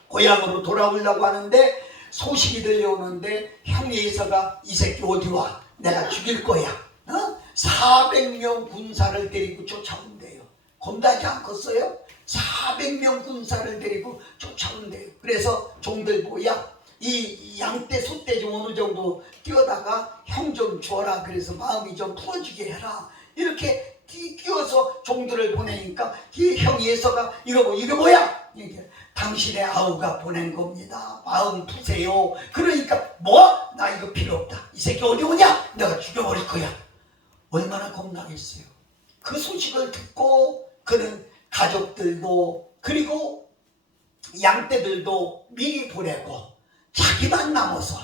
고향으로 돌아오려고 하는데 소식이 들려오는데 형 예서가 이 새끼 어디 와? 내가 죽일 거야. 400명 군사를 데리고 쫓아온대요. 겁나지 않겠어요? 400명 군사를 데리고 쫓아온대요. 그래서 종들 보고, 야, 이 양떼 소떼 좀 어느 정도 뛰어다가 형 좀 줘라. 그래서 마음이 좀 풀어지게 해라. 이렇게 뛰어서 종들을 보내니까 형 예서가 이러고, 이게 뭐야? 이게 당신의 아우가 보낸 겁니다. 마음 푸세요. 그러니까 뭐? 나 이거 필요 없다. 이 새끼 어디 오냐? 내가 죽여버릴 거야. 얼마나 겁나겠어요. 그 소식을 듣고 그는 가족들도 그리고 양떼들도 미리 보내고 자기만 남아서,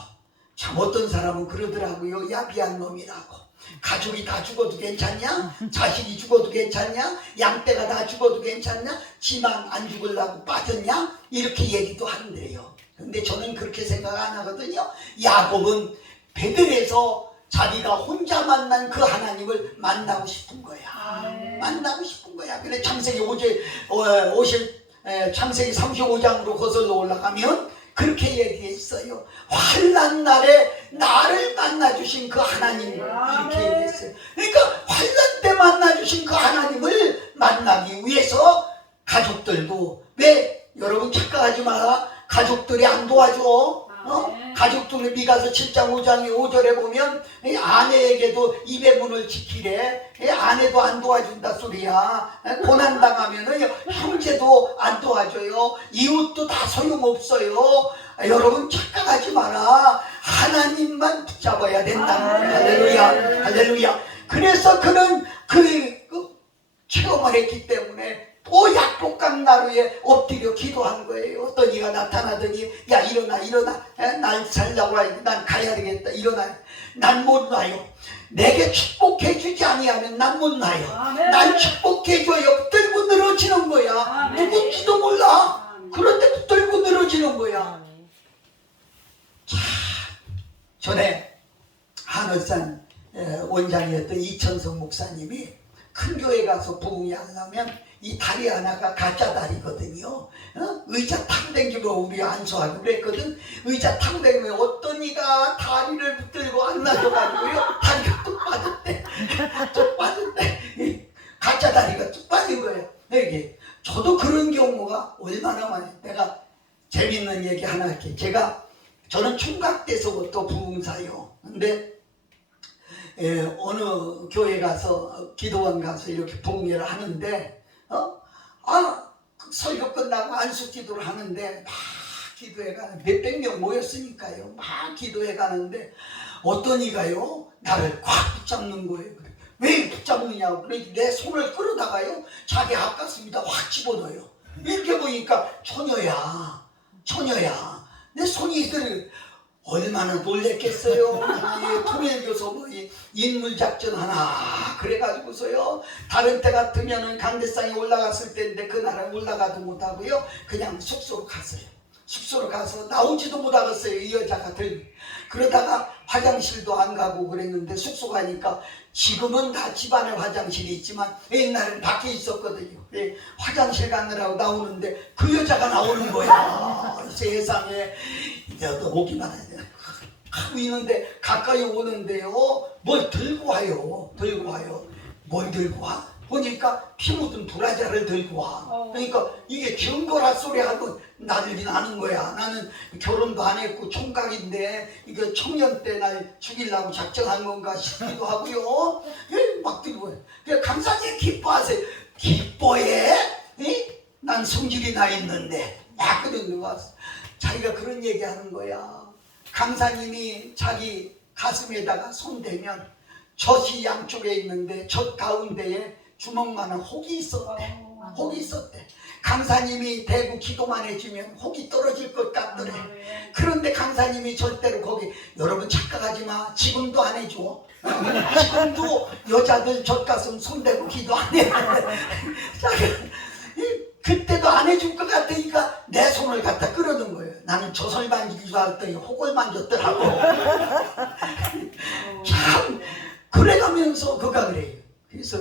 참 어떤 사람은 그러더라고요. 야비한 놈이라고. 가족이 다 죽어도 괜찮냐? 자식이 죽어도 괜찮냐? 양떼가 다 죽어도 괜찮냐? 지만 안 죽으려고 빠졌냐? 이렇게 얘기도 한대요. 근데 저는 그렇게 생각 안 하거든요. 야곱은 베들에서 자기가 혼자 만난 그 하나님을 만나고 싶은 거야. 만나고 싶은 거야. 근데 창세기 35장으로 거슬러 올라가면 그렇게 얘기했어요. 환난 날에 나를 만나주신 그 하나님, 이렇게 얘기했어요. 그러니까 환난 때 만나주신 그 하나님을 만나기 위해서 가족들도, 왜 여러분 착각하지 마라. 가족들이 안 도와줘. 가족들이 미가서 7장 5장의 5절에 보면 아내에게도 입의 문을 지키래. 아내도 안 도와준다 소리야. 고난당하면 형제도 안 도와줘요. 이웃도 다 소용없어요. 여러분 착각하지 마라. 하나님만 붙잡아야 된다는 거예요. 할렐루야, 할렐루야. 그래서 그는 그 체험을 했기 때문에 또 약복강 나루에 엎드려 기도한 거예요. 어떤 이가 나타나더니 야 일어나 일어나, 날 살려고 하니 난 가야 되겠다. 일어나. 난 못 나요. 내게 축복해 주지 아니하면 난 못 나요. 난 축복해 줘요. 들고 늘어지는 거야. 누군지도 몰라. 그런데 들고 늘어지는 거야. 전에 한월산 원장이었던 이천성 목사님이 큰 교회 가서 부흥이 안 나면 이 다리 하나가 가짜 다리거든요. 의자 타고 다니면 우리 안수하고 그랬거든. 의자 타고 다니면 어떤 이가 다리를 붙들고 안 놔줘가지고요, 다리가 뚝 빠졌대. 뚝 빠졌대. 가짜 다리가 뚝 빠진 거예요. 이게 저도 그런 경우가 얼마나 많이. 내가 재밌는 얘기 하나 할게. 저는 총각 때서부터 부흥사요. 근데 어느 교회 가서 기도원 가서 이렇게 부흥회를 하는데 설교 끝나고 안수 기도를 하는데 막 기도해 가는 몇백 명 모였으니까요. 막 기도해 가는데 어떤 이가요 나를 꽉 붙잡는 거예요. 왜 붙잡느냐고. 그래서 내 손을 끌어다가요 자기 앞가슴에다 확 집어넣어요. 이렇게 보니까 처녀야. 내 손이 얼마나 놀랬겠어요. 통일교서 인물작전 하나 그래가지고서요, 다른 때 같으면은 강대상에 올라갔을 때인데 그날은 올라가도 못하고요 그냥 숙소로 갔어요. 숙소로 가서 나오지도 못하겠어요. 이 여자가 그러다가 화장실도 안 가고 그랬는데 숙소 가니까 지금은 다 집안에 화장실이 있지만 옛날엔 밖에 있었거든요. 화장실 가느라고 나오는데 그 여자가 나오는 거야. 세상에 이제 오기만 해야 돼. 하고 있는데 가까이 오는데요, 뭘 들고 와요. 뭘 들고 와? 보니까 피 묻은 브라자를 들고 와. 그러니까 이게 경고라 소리 하고 난리 나는 거야. 나는 결혼도 안 했고 총각인데 이거 청년 때 날 죽이려고 작정한 건가 싶기도 하고요. 막 들고 와요. 강사님 기뻐하세요. 기뻐해? 난 성질이 나 있는데. 막 그런 거 왔어. 자기가 그런 얘기 하는 거야. 강사님이 자기 가슴에다가 손대면 젖이 양쪽에 있는데 젖 가운데에 주먹만한 혹이 있었대. 강사님이 대고 기도만 해주면 혹이 떨어질 것 같더래. 그런데 강사님이 절대로 거기, 여러분 착각하지 마. 지금도 안 해줘. 지금도 여자들 젖가슴 손대고 기도 안 해. 그때도 안 해줄 것 같으니까 내 손을 갖다 끌어든 거예요. 나는 젖을 만질 줄 알았더니 혹을 만졌더라고. 참 그래가면서 그가 그래요. 그래서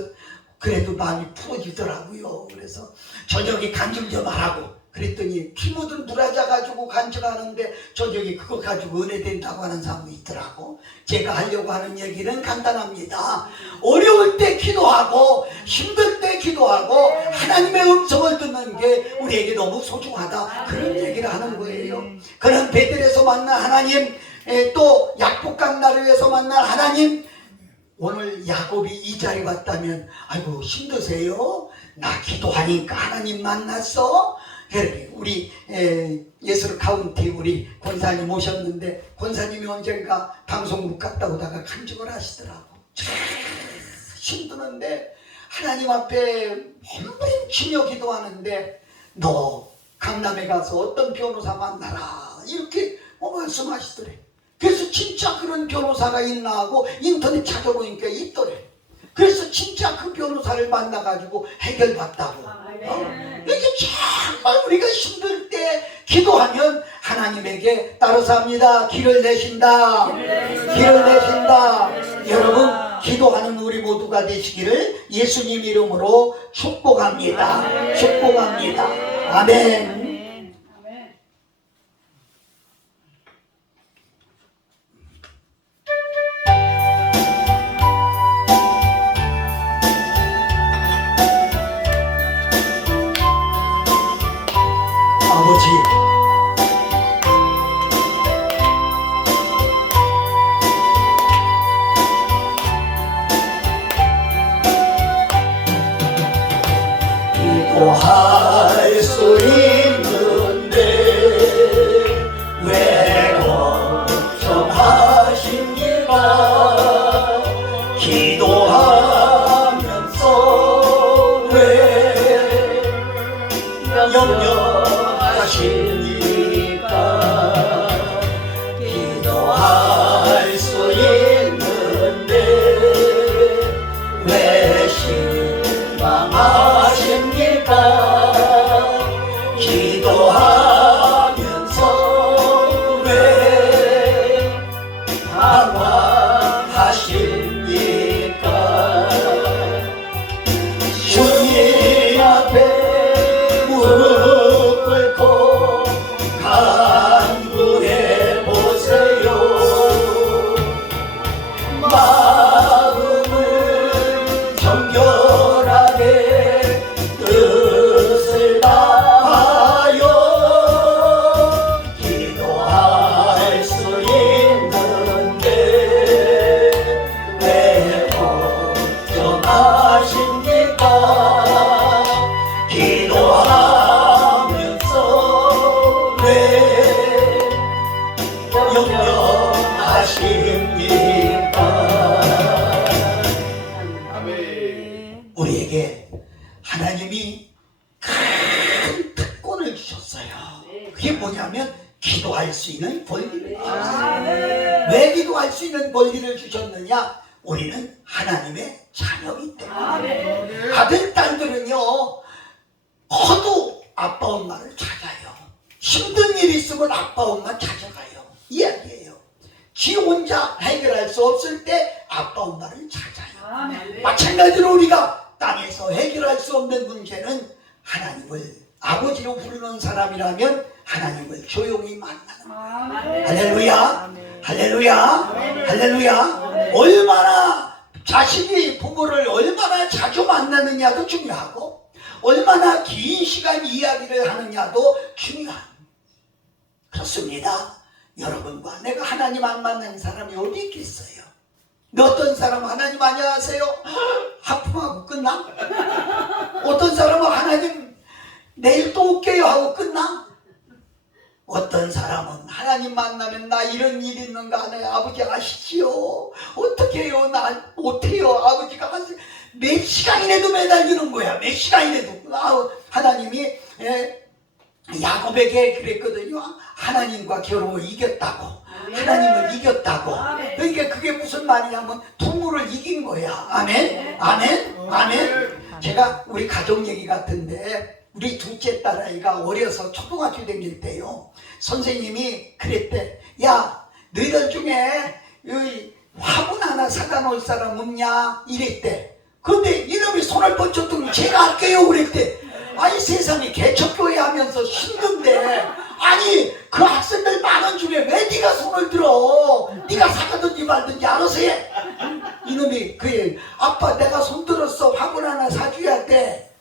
그래도 마음이 풀어지더라고요. 그래서 저녁에 간증 좀 하라고 그랬더니 피 묻은 브라자 가지고 간증하는데 저녁에 그거 가지고 은혜 된다고 하는 사람이 있더라고. 제가 하려고 하는 얘기는 간단합니다. 어려울 때 기도하고 힘들 때 기도하고 하나님의 음성을 듣는 게 우리에게 너무 소중하다, 그런 얘기를 하는 거예요. 그런 베들에서 만난 하나님, 또 약복강 나루에서 만난 하나님, 오늘 야곱이 이 자리에 왔다면 아이고 힘드세요? 나 기도하니까 하나님 만났어? 우리 예술 카운티 우리 권사님 오셨는데 권사님이 언젠가 방송국 갔다 오다가 간증을 하시더라고. 참 힘드는데 하나님 앞에 몸부림치며 기도하는데 너 강남에 가서 어떤 변호사 만나라 이렇게 말씀하시더래. 그래서 진짜 그런 변호사가 있나 하고 인터넷 찾아보니까 있더래. 그래서 진짜 그 변호사를 만나가지고 해결받다고. 이게 정말 우리가 힘들 때 기도하면 하나님에게 따라서 합니다. 길을 내신다. 여러분 기도하는 우리 모두가 되시기를 예수님 이름으로 축복합니다. 아멘. 아버지, 기도할 수 있는데 왜 걱정하십니까? 기도하면서 왜 영영하시니까 기도할 수 있는데 왜 실망하십니까? 기도하면서 왜 방황하십니까? 주님 앞에 무릎 꿇고 간구해 보세요. 마음을 정결하게 뜻을 다하여 기도할 수 있는데 왜 걱정하십니까? 기도하면서 왜 영영하십니까? 우리에게 하나님이 큰 특권을 주셨어요. 그게 뭐냐면 기도할 수 있는 권리를 주셨어요. 왜 기도할 수 있는 권리를 주셨느냐? 우리는 하나님의 자녀이기 때문에. 아들, 딸들은요 커도 아빠 엄마를 찾아요. 힘든 일 있으면 아빠 엄마 찾아가요. 이야기예요. 지 혼자 해결할 수 없을 때 아빠 엄마를 찾아요. 마찬가지로 우리가 땅에서 해결할 수 없는 문제는 하나님을 아버지로 부르는 사람이라면 하나님을 조용히 만나는. 할렐루야, 할렐루야, 할렐루야. 얼마나 자식이 부모를 얼마나 자주 만나느냐도 중요하고 얼마나 긴 시간 이야기를 하느냐도 중요한. 그렇습니다. 여러분과 내가 하나님 안 만나는 사람이 어디 있겠어요? 어떤 사람은 하나님 안녕하세요 하품하고 끝나? 어떤 사람은 하나님 내일 또 올게요 하고 끝나? 어떤 사람은 하나님 만나면 나 이런 일 있는가 하네. 아버지 아시지요? 어떻게 해요? 나 못해요. 아버지가 몇 시간이라도 매달리는 거야. 몇 시간이라도. 하나님이 야곱에게 그랬거든요. 하나님과 겨루어 이겼다고. 하나님을 이겼다고. 그러니까 그게 무슨 말이냐면 부모를 이긴 거야. 아멘? 아멘? 아멘? 제가 우리 가족 얘기 같은데 우리 둘째 딸아이가 어려서 초등학교 다닐 때요. 선생님이 그랬대. 야, 너희들 중에 여기 화분 하나 사다 놓을 사람 없냐? 이랬대. 근데 이놈이 손을 뻗쳤더니 제가 할게요 그랬대. 아니 세상에 개척교회 하면서 힘든데 아니 그 학생들 많은 중에 왜 네가 손을 들어? 네가 사가든지 말든지 알아서 해. 이놈이 그래 아빠 내가 손 들었어. 화분 하나 사줘야 돼.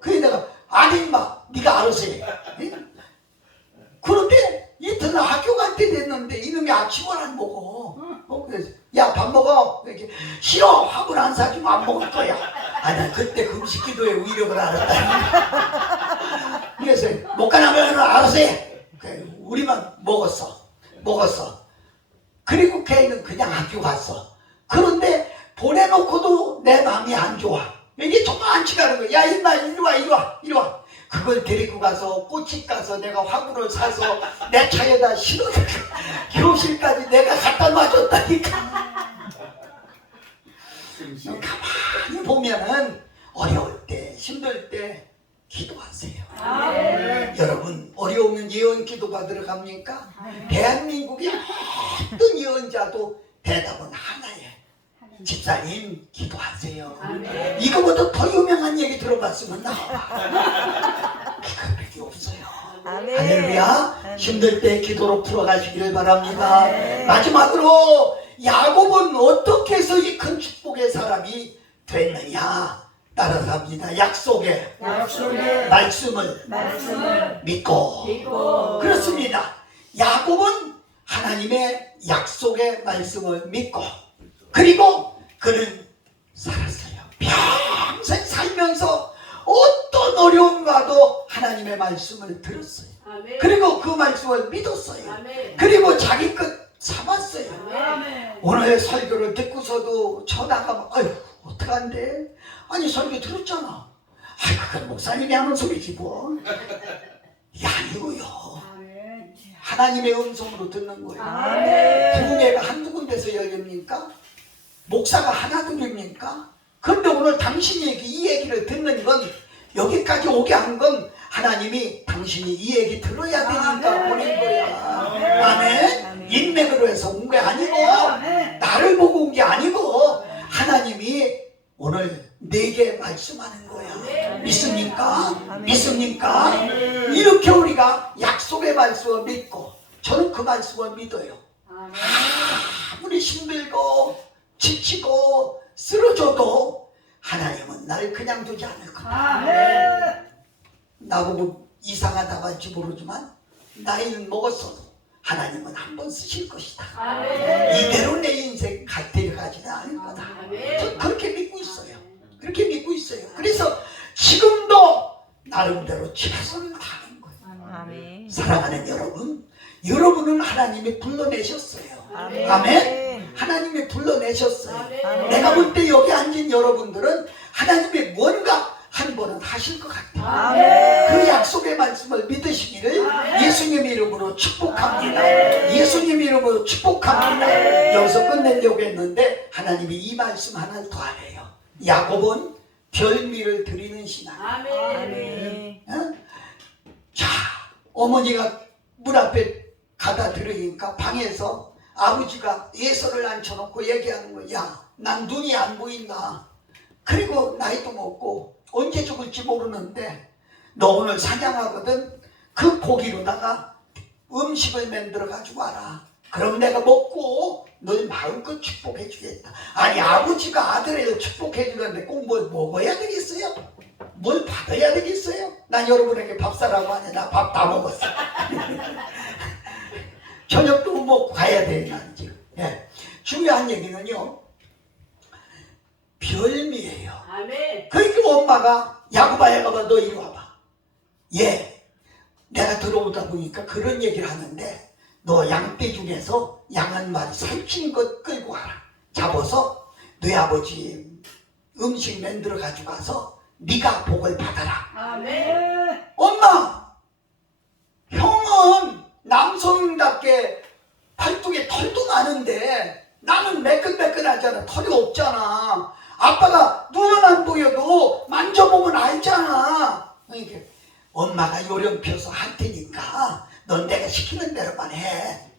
그래 내가 아니 임마 네가 알아서 해. 그런데 이튿날 학교 갈 때 됐는데 이놈이 아침을 안 먹어. 그래서 야 밥 먹어. 이렇게 싫어. 화분 안 사주면 안 먹을 거야. 나 그때 금식기도의 위력을 알았다. 그래서 못 가나면 알아서 해. 우리만 먹었어. 그리고 걔는 그냥 학교 갔어. 그런데 보내놓고도 내 마음이 안 좋아. 이게 정말 안 치가는 거야. 야 임마 이리 와. 그걸 데리고 가서 꽃집 가서 내가 화분을 사서 내 차에다 실어서 교실까지 내가 갖다 놔줬다니까. 가만히 보면은 어려울 때 힘들 때 기도하세요. 여러분 어려우면 예언 기도 받으러 갑니까? 대한민국의 어떤 예언자도 대답은 하나예요. 집사님 기도하세요. 이거보다 더 유명한 얘기 들어봤으면 나와. 그거밖에 없어요. 할렐루야. 힘들 때 기도로 풀어가시기를 바랍니다. 마지막으로 야곱은 어떻게 해서 이 큰 축복의 사람이 됐느냐? 따라서 합니다. 약속의 말씀을 믿고. 그렇습니다. 야곱은 하나님의 약속의 말씀을 믿고 그리고 그는 살았어요. 평생 살면서 어떤 어려움과도 하나님의 말씀을 들었어요. 그리고 그 말씀을 믿었어요. 그리고 자기 끝 참았어요. 오늘 설교를 듣고서도 전화가 아유 어떡한데? 아니 설교 들었잖아. 그건 목사님이 하는 소리지 뭐. 이게 아니고요. 하나님의 음성으로 듣는 거예요. 부흥회가 한두 군데서 열립니까? 목사가 하나 둘입니까? 그런데 오늘 당신이 이 얘기를 듣는 건, 여기까지 오게 한 건 하나님이 당신이 이 얘기 들어야 되니까 보낸 거야. 아멘. 인맥으로 해서 온 게 아니고, 나를 보고 온 게 아니고, 하나님이 오늘 내게 말씀하는 거야. 믿습니까? 믿습니까? 이렇게 우리가 약속의 말씀을 믿고, 저는 그 말씀을 믿어요. 아무리 힘들고 지치고 쓰러져도 하나님은 나를 그냥 두지 않을 거다. 나보고 이상하다고 할지 모르지만 나이는 먹었어도 하나님은 한 번 쓰실 것이다. 이대로 내 인생 데려가지는 않을 거다. 저 그렇게 믿고 있어요. 그렇게 믿고 있어요. 그래서 지금도 나름대로 최선을 다하는 거예요. 사랑하는 여러분, 여러분은 하나님이 불러내셨어요. 아멘. 하나님이 불러내셨어요. 내가 볼 때 여기 앉은 여러분들은 하나님이 뭔가 한 번은 하실 것 같아요. 그 약속의 말씀을 믿으시기를 예수님 이름으로 축복합니다. 예수님 이름으로 축복합니다. 여기서 끝내려고 했는데 하나님이 이 말씀 하나를 더 하래요. 야곱은 별미를 드리는 신앙. 자, 어머니가 문 앞에 가다 들으니까 방에서 아버지가 예서를 앉혀놓고 얘기하는 거야. 야, 난 눈이 안 보인다. 그리고 나이도 먹고 언제 죽을지 모르는데 너 오늘 사냥하거든. 그 고기로다가 음식을 만들어 가지고 와라. 그럼 내가 먹고 널 마음껏 축복해 주겠다. 아니, 아버지가 아들을 축복해 주는데 꼭 뭘 먹어야 되겠어요? 뭘 받아야 되겠어요? 난 여러분에게 밥 사라고 하냐. 나 밥 다 먹었어. 저녁도 못 먹고 가야 돼, 난 지금. 예. 중요한 얘기는요, 별미예요. 그러니까 엄마가 야곱아 너 이리 와봐. 예, 내가 들어오다 보니까 그런 얘기를 하는데 너 양떼 중에서 양 한 마리 살찐 것 끌고 와라. 잡아서 너희 아버지 음식 만들어 가지고 가서 네가 복을 받아라. 엄마, 형은 남성답게 팔뚝에 털도 많은데 나는 매끈매끈하잖아. 털이 없잖아. 아빠가 눈은 안 보여도 만져보면 알잖아. 그러니까 엄마가 요령 펴서 할 테니까 넌 내가 시키는 대로만 해.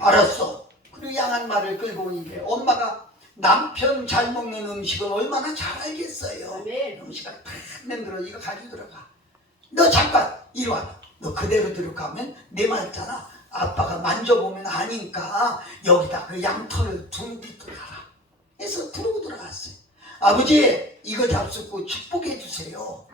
알았어. 그리고 양 한 마리를 끌고 오는데 엄마가 남편 잘 먹는 음식은 얼마나 잘 알겠어요. 음식을 탁 만들어 이거 가지고 들어가. 너 잠깐 이리 와. 너 그대로 들어가면 내 말잖아. 아빠가 만져보면 아니까 여기다 그 양털을 둥디 들어가라. 해서 들고 들어갔어요. 아버지 이거 잡수고 축복해 주세요.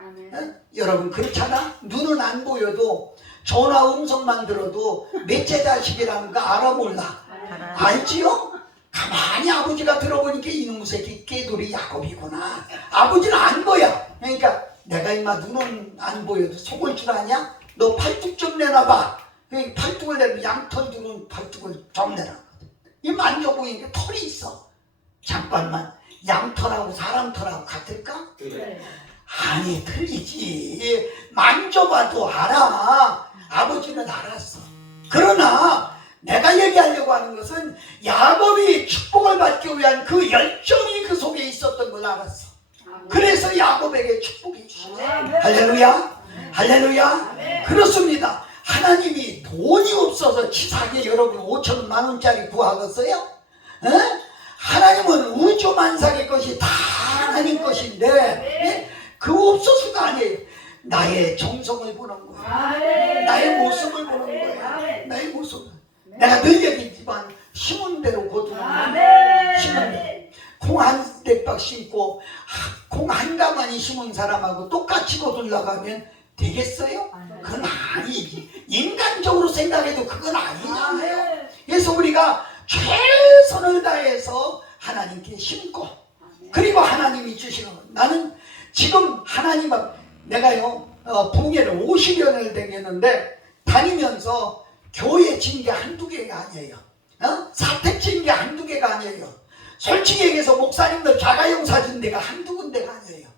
여러분 그렇잖아. 눈은 안 보여도 전화 음성만 들어도 넷째 자식이라는 거 알아 몰라? 알지요? 가만히 아버지가 들어보니까 이놈의 새끼 깨돌이 야곱이구나. 아버지는 안 보여. 그러니까 내가 임마 눈은 안 보여도 속을 줄 아냐? 너 팔뚝 좀 내놔봐. 팔뚝을 내면 양털 두는 팔뚝을 좀 내놨거든. 이 만져보니까 털이 있어. 잠깐만, 양털하고 사람 털하고 같을까? 아니, 틀리지. 만져봐도 알아. 아버지는 알았어. 그러나 내가 얘기하려고 하는 것은 야곱이 축복을 받기 위한 그 열정이 그 속에 있었던 걸 알았어. 그래서 야곱에게 축복해 주셨어요. 할렐루야. 할렐루야. 그렇습니다. 하나님이 돈이 없어서 치사하게 여러분 5천만 원짜리 구하겠어요? 에? 하나님은 우주 만상의 것이 다 하나님 것인데 예? 그 없어서가 아니에요. 나의 정성을 보는 거예요. 나의 모습을 보는 거예요. 나의 모습을. 내가 늘 얘기했지만 심은 대로 거두는 거예요. 심은 대로. 콩 한 대박 심고 콩 한 가마니 심은 사람하고 똑같이 거둘려고 하면 되겠어요? 그건 아니지. 인간적으로 생각해도 그건 아니잖아요. 그래서 우리가 최선을 다해서 하나님께 심고 그리고 하나님이 주시는 것. 나는 지금 하나님 앞 내가요 부흥회를 50년을 되겠는데 다니면서 교회 진 게 한두 개가 아니에요. 사택 진 게 한두 개가 아니에요. 솔직히 얘기해서 목사님들 자가용 사준 데가 한두 군데가 아니에요.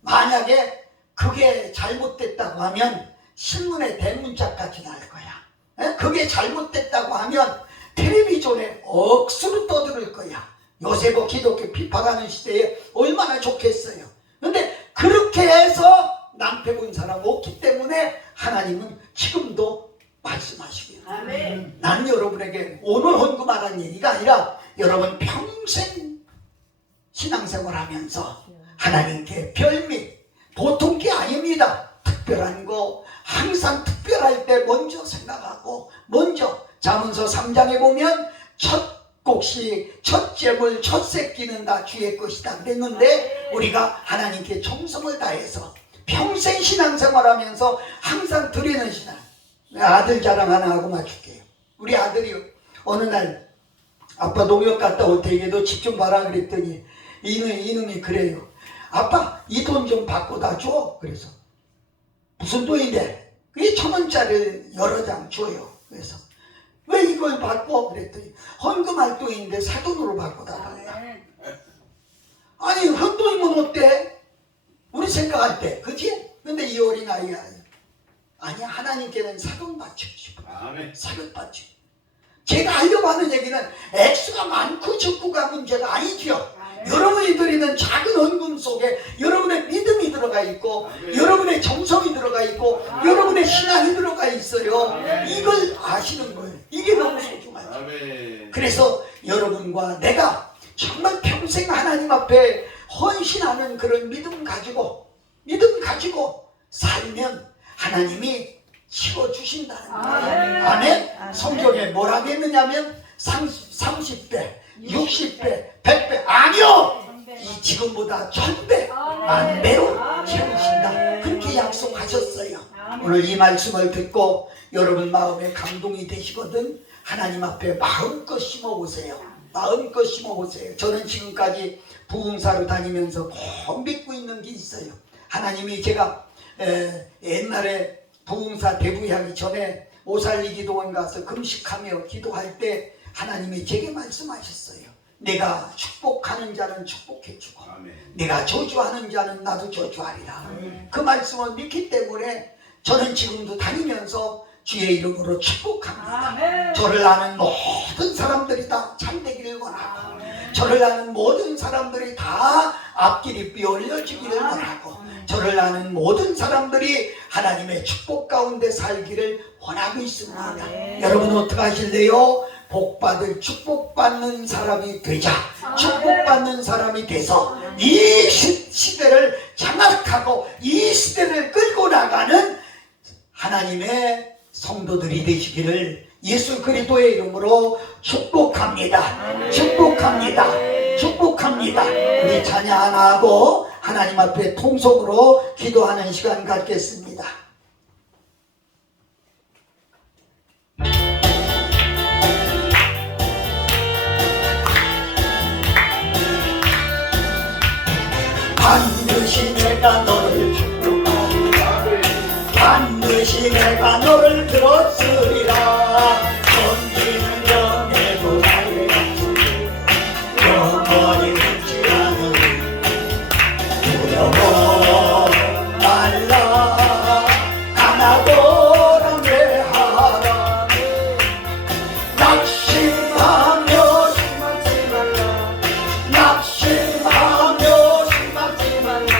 만약에 그게 잘못됐다고 하면 신문에 대문짝까지 날 거야. 에? 그게 잘못됐다고 하면 텔레비전에 억수로 떠들을 거야. 요새 뭐 기독교 비판하는 시대에 얼마나 좋겠어요. 근데 그렇게 해서 낭패 본 사람 없기 때문에 하나님은 지금도 말씀하시고요. 아멘. 난 여러분에게 오늘 헌금하라는 얘기가 아니라 여러분 평생 신앙생활 하면서 하나님께 별미 보통 게 아닙니다. 특별한 거 항상 특별할 때 먼저 생각하고 먼저 잠언서 3장에 보면 첫 곡식, 첫 제물, 첫 새끼는 다 주의 것이다 그랬는데 우리가 하나님께 정성을 다해서 평생 신앙생활하면서 항상 드리는 신앙. 아들 자랑 하나 하고 맞출게요. 우리 아들이 어느 날 아빠 농협 갔다 올 때에도 집 좀 봐라 그랬더니 이놈이 그래요. 아빠 이 돈 좀 바꿔다 줘. 그래서 무슨 돈인데? 그게 1,000원짜리 여러 장 줘요. 그래서 왜 이걸 바꿔? 그랬더니 헌금할 돈인데 사돈으로 바꿔다 달라. 아니 헌돈이면 어때? 우리 생각할 때 그치? 근데 이 어린아이가 아니 하나님께는 사돈 바치고 싶어. 사돈 바치고. 제가 하려고 하는 얘기는 액수가 많고 적고가 문제가 아니죠. 여러분이 드리는 작은 헌금 속에 여러분의 믿음이 들어가 있고 여러분의 정성이 들어가 있고 여러분의 신앙이 들어가 있어요. 이걸 아시는 거예요. 이게 너무 소중하죠. 그래서 여러분과 내가 정말 평생 하나님 앞에 헌신하는 그런 믿음 가지고 살면 하나님이 치워주신다는 거예요. 아멘. 성경에 뭐라고 했느냐면 30배 60배 100배 아니요, 이 지금보다 1000배 만배로 채우신다 그렇게 약속하셨어요. 오늘 이 말씀을 듣고 여러분 마음에 감동이 되시거든 하나님 앞에 마음껏 심어보세요. 마음껏 심어보세요. 저는 지금까지 부흥사로 다니면서 꼭 믿고 있는 게 있어요. 하나님이 제가 옛날에 부흥사 대부하기 전에 오살리 기도원 가서 금식하며 기도할 때 하나님이 제게 말씀하셨어요. 내가 축복하는 자는 축복해주고 내가 저주하는 자는 나도 저주하리라. 그 말씀을 믿기 때문에 저는 지금도 다니면서 주의 이름으로 축복합니다. 저를 아는 모든 사람들이 다 참되기를 원하고 저를 아는 모든 사람들이 다 앞길이 삐올려지기를 원하고 저를 아는 모든 사람들이 하나님의 축복 가운데 살기를 원하고 있습니다. 여러분 어떻게 하실래요? 복받을 축복받는 사람이 되자. 축복받는 사람이 돼서 이 시대를 장악하고 이 시대를 끌고 나가는 하나님의 성도들이 되시기를 예수 그리스도의 이름으로 축복합니다. 축복합니다. 축복합니다. 우리 찬양 하나 하고 하나님 앞에 통속으로 기도하는 시간 갖겠습니다. 반드시 내가 너를 축복하리라. 반드시 내가 너를 들었으리라. 섬기는 영예도 나의 약속이 영원히 죽지 않으리. 두려워 말라. 강하고 담대하라. 낙심하며 심하지 말라. 낙심하며 심하지 말라.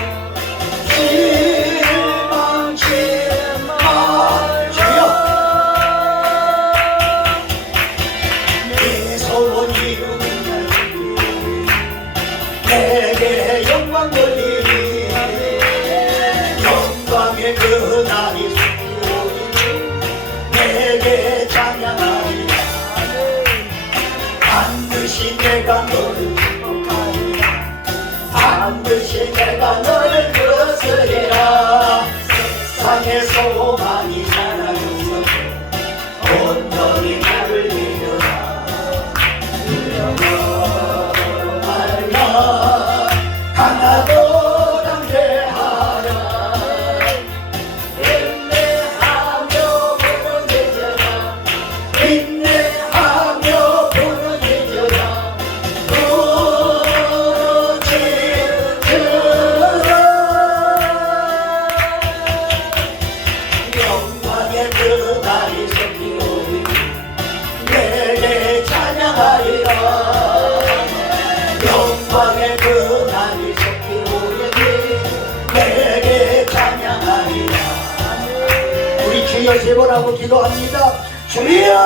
실망치 마 주여. 내 소원 이루는 날 내게 영광 돌리리. 영광의 그날이 속히오니 내게 찬양하리라. 반드시 내가 너를 축복하리라. 반드시 내가 너를 들었으리라. 세상의 소망이 사라졌어 온전히 나를 믿어라. 두려워 말라. 강하고 담대하라. 인내하며 부르짖어라. 인내하며 부르짖어라. 부르짖으라. 주여 세 번 하고 기도합니다. 주여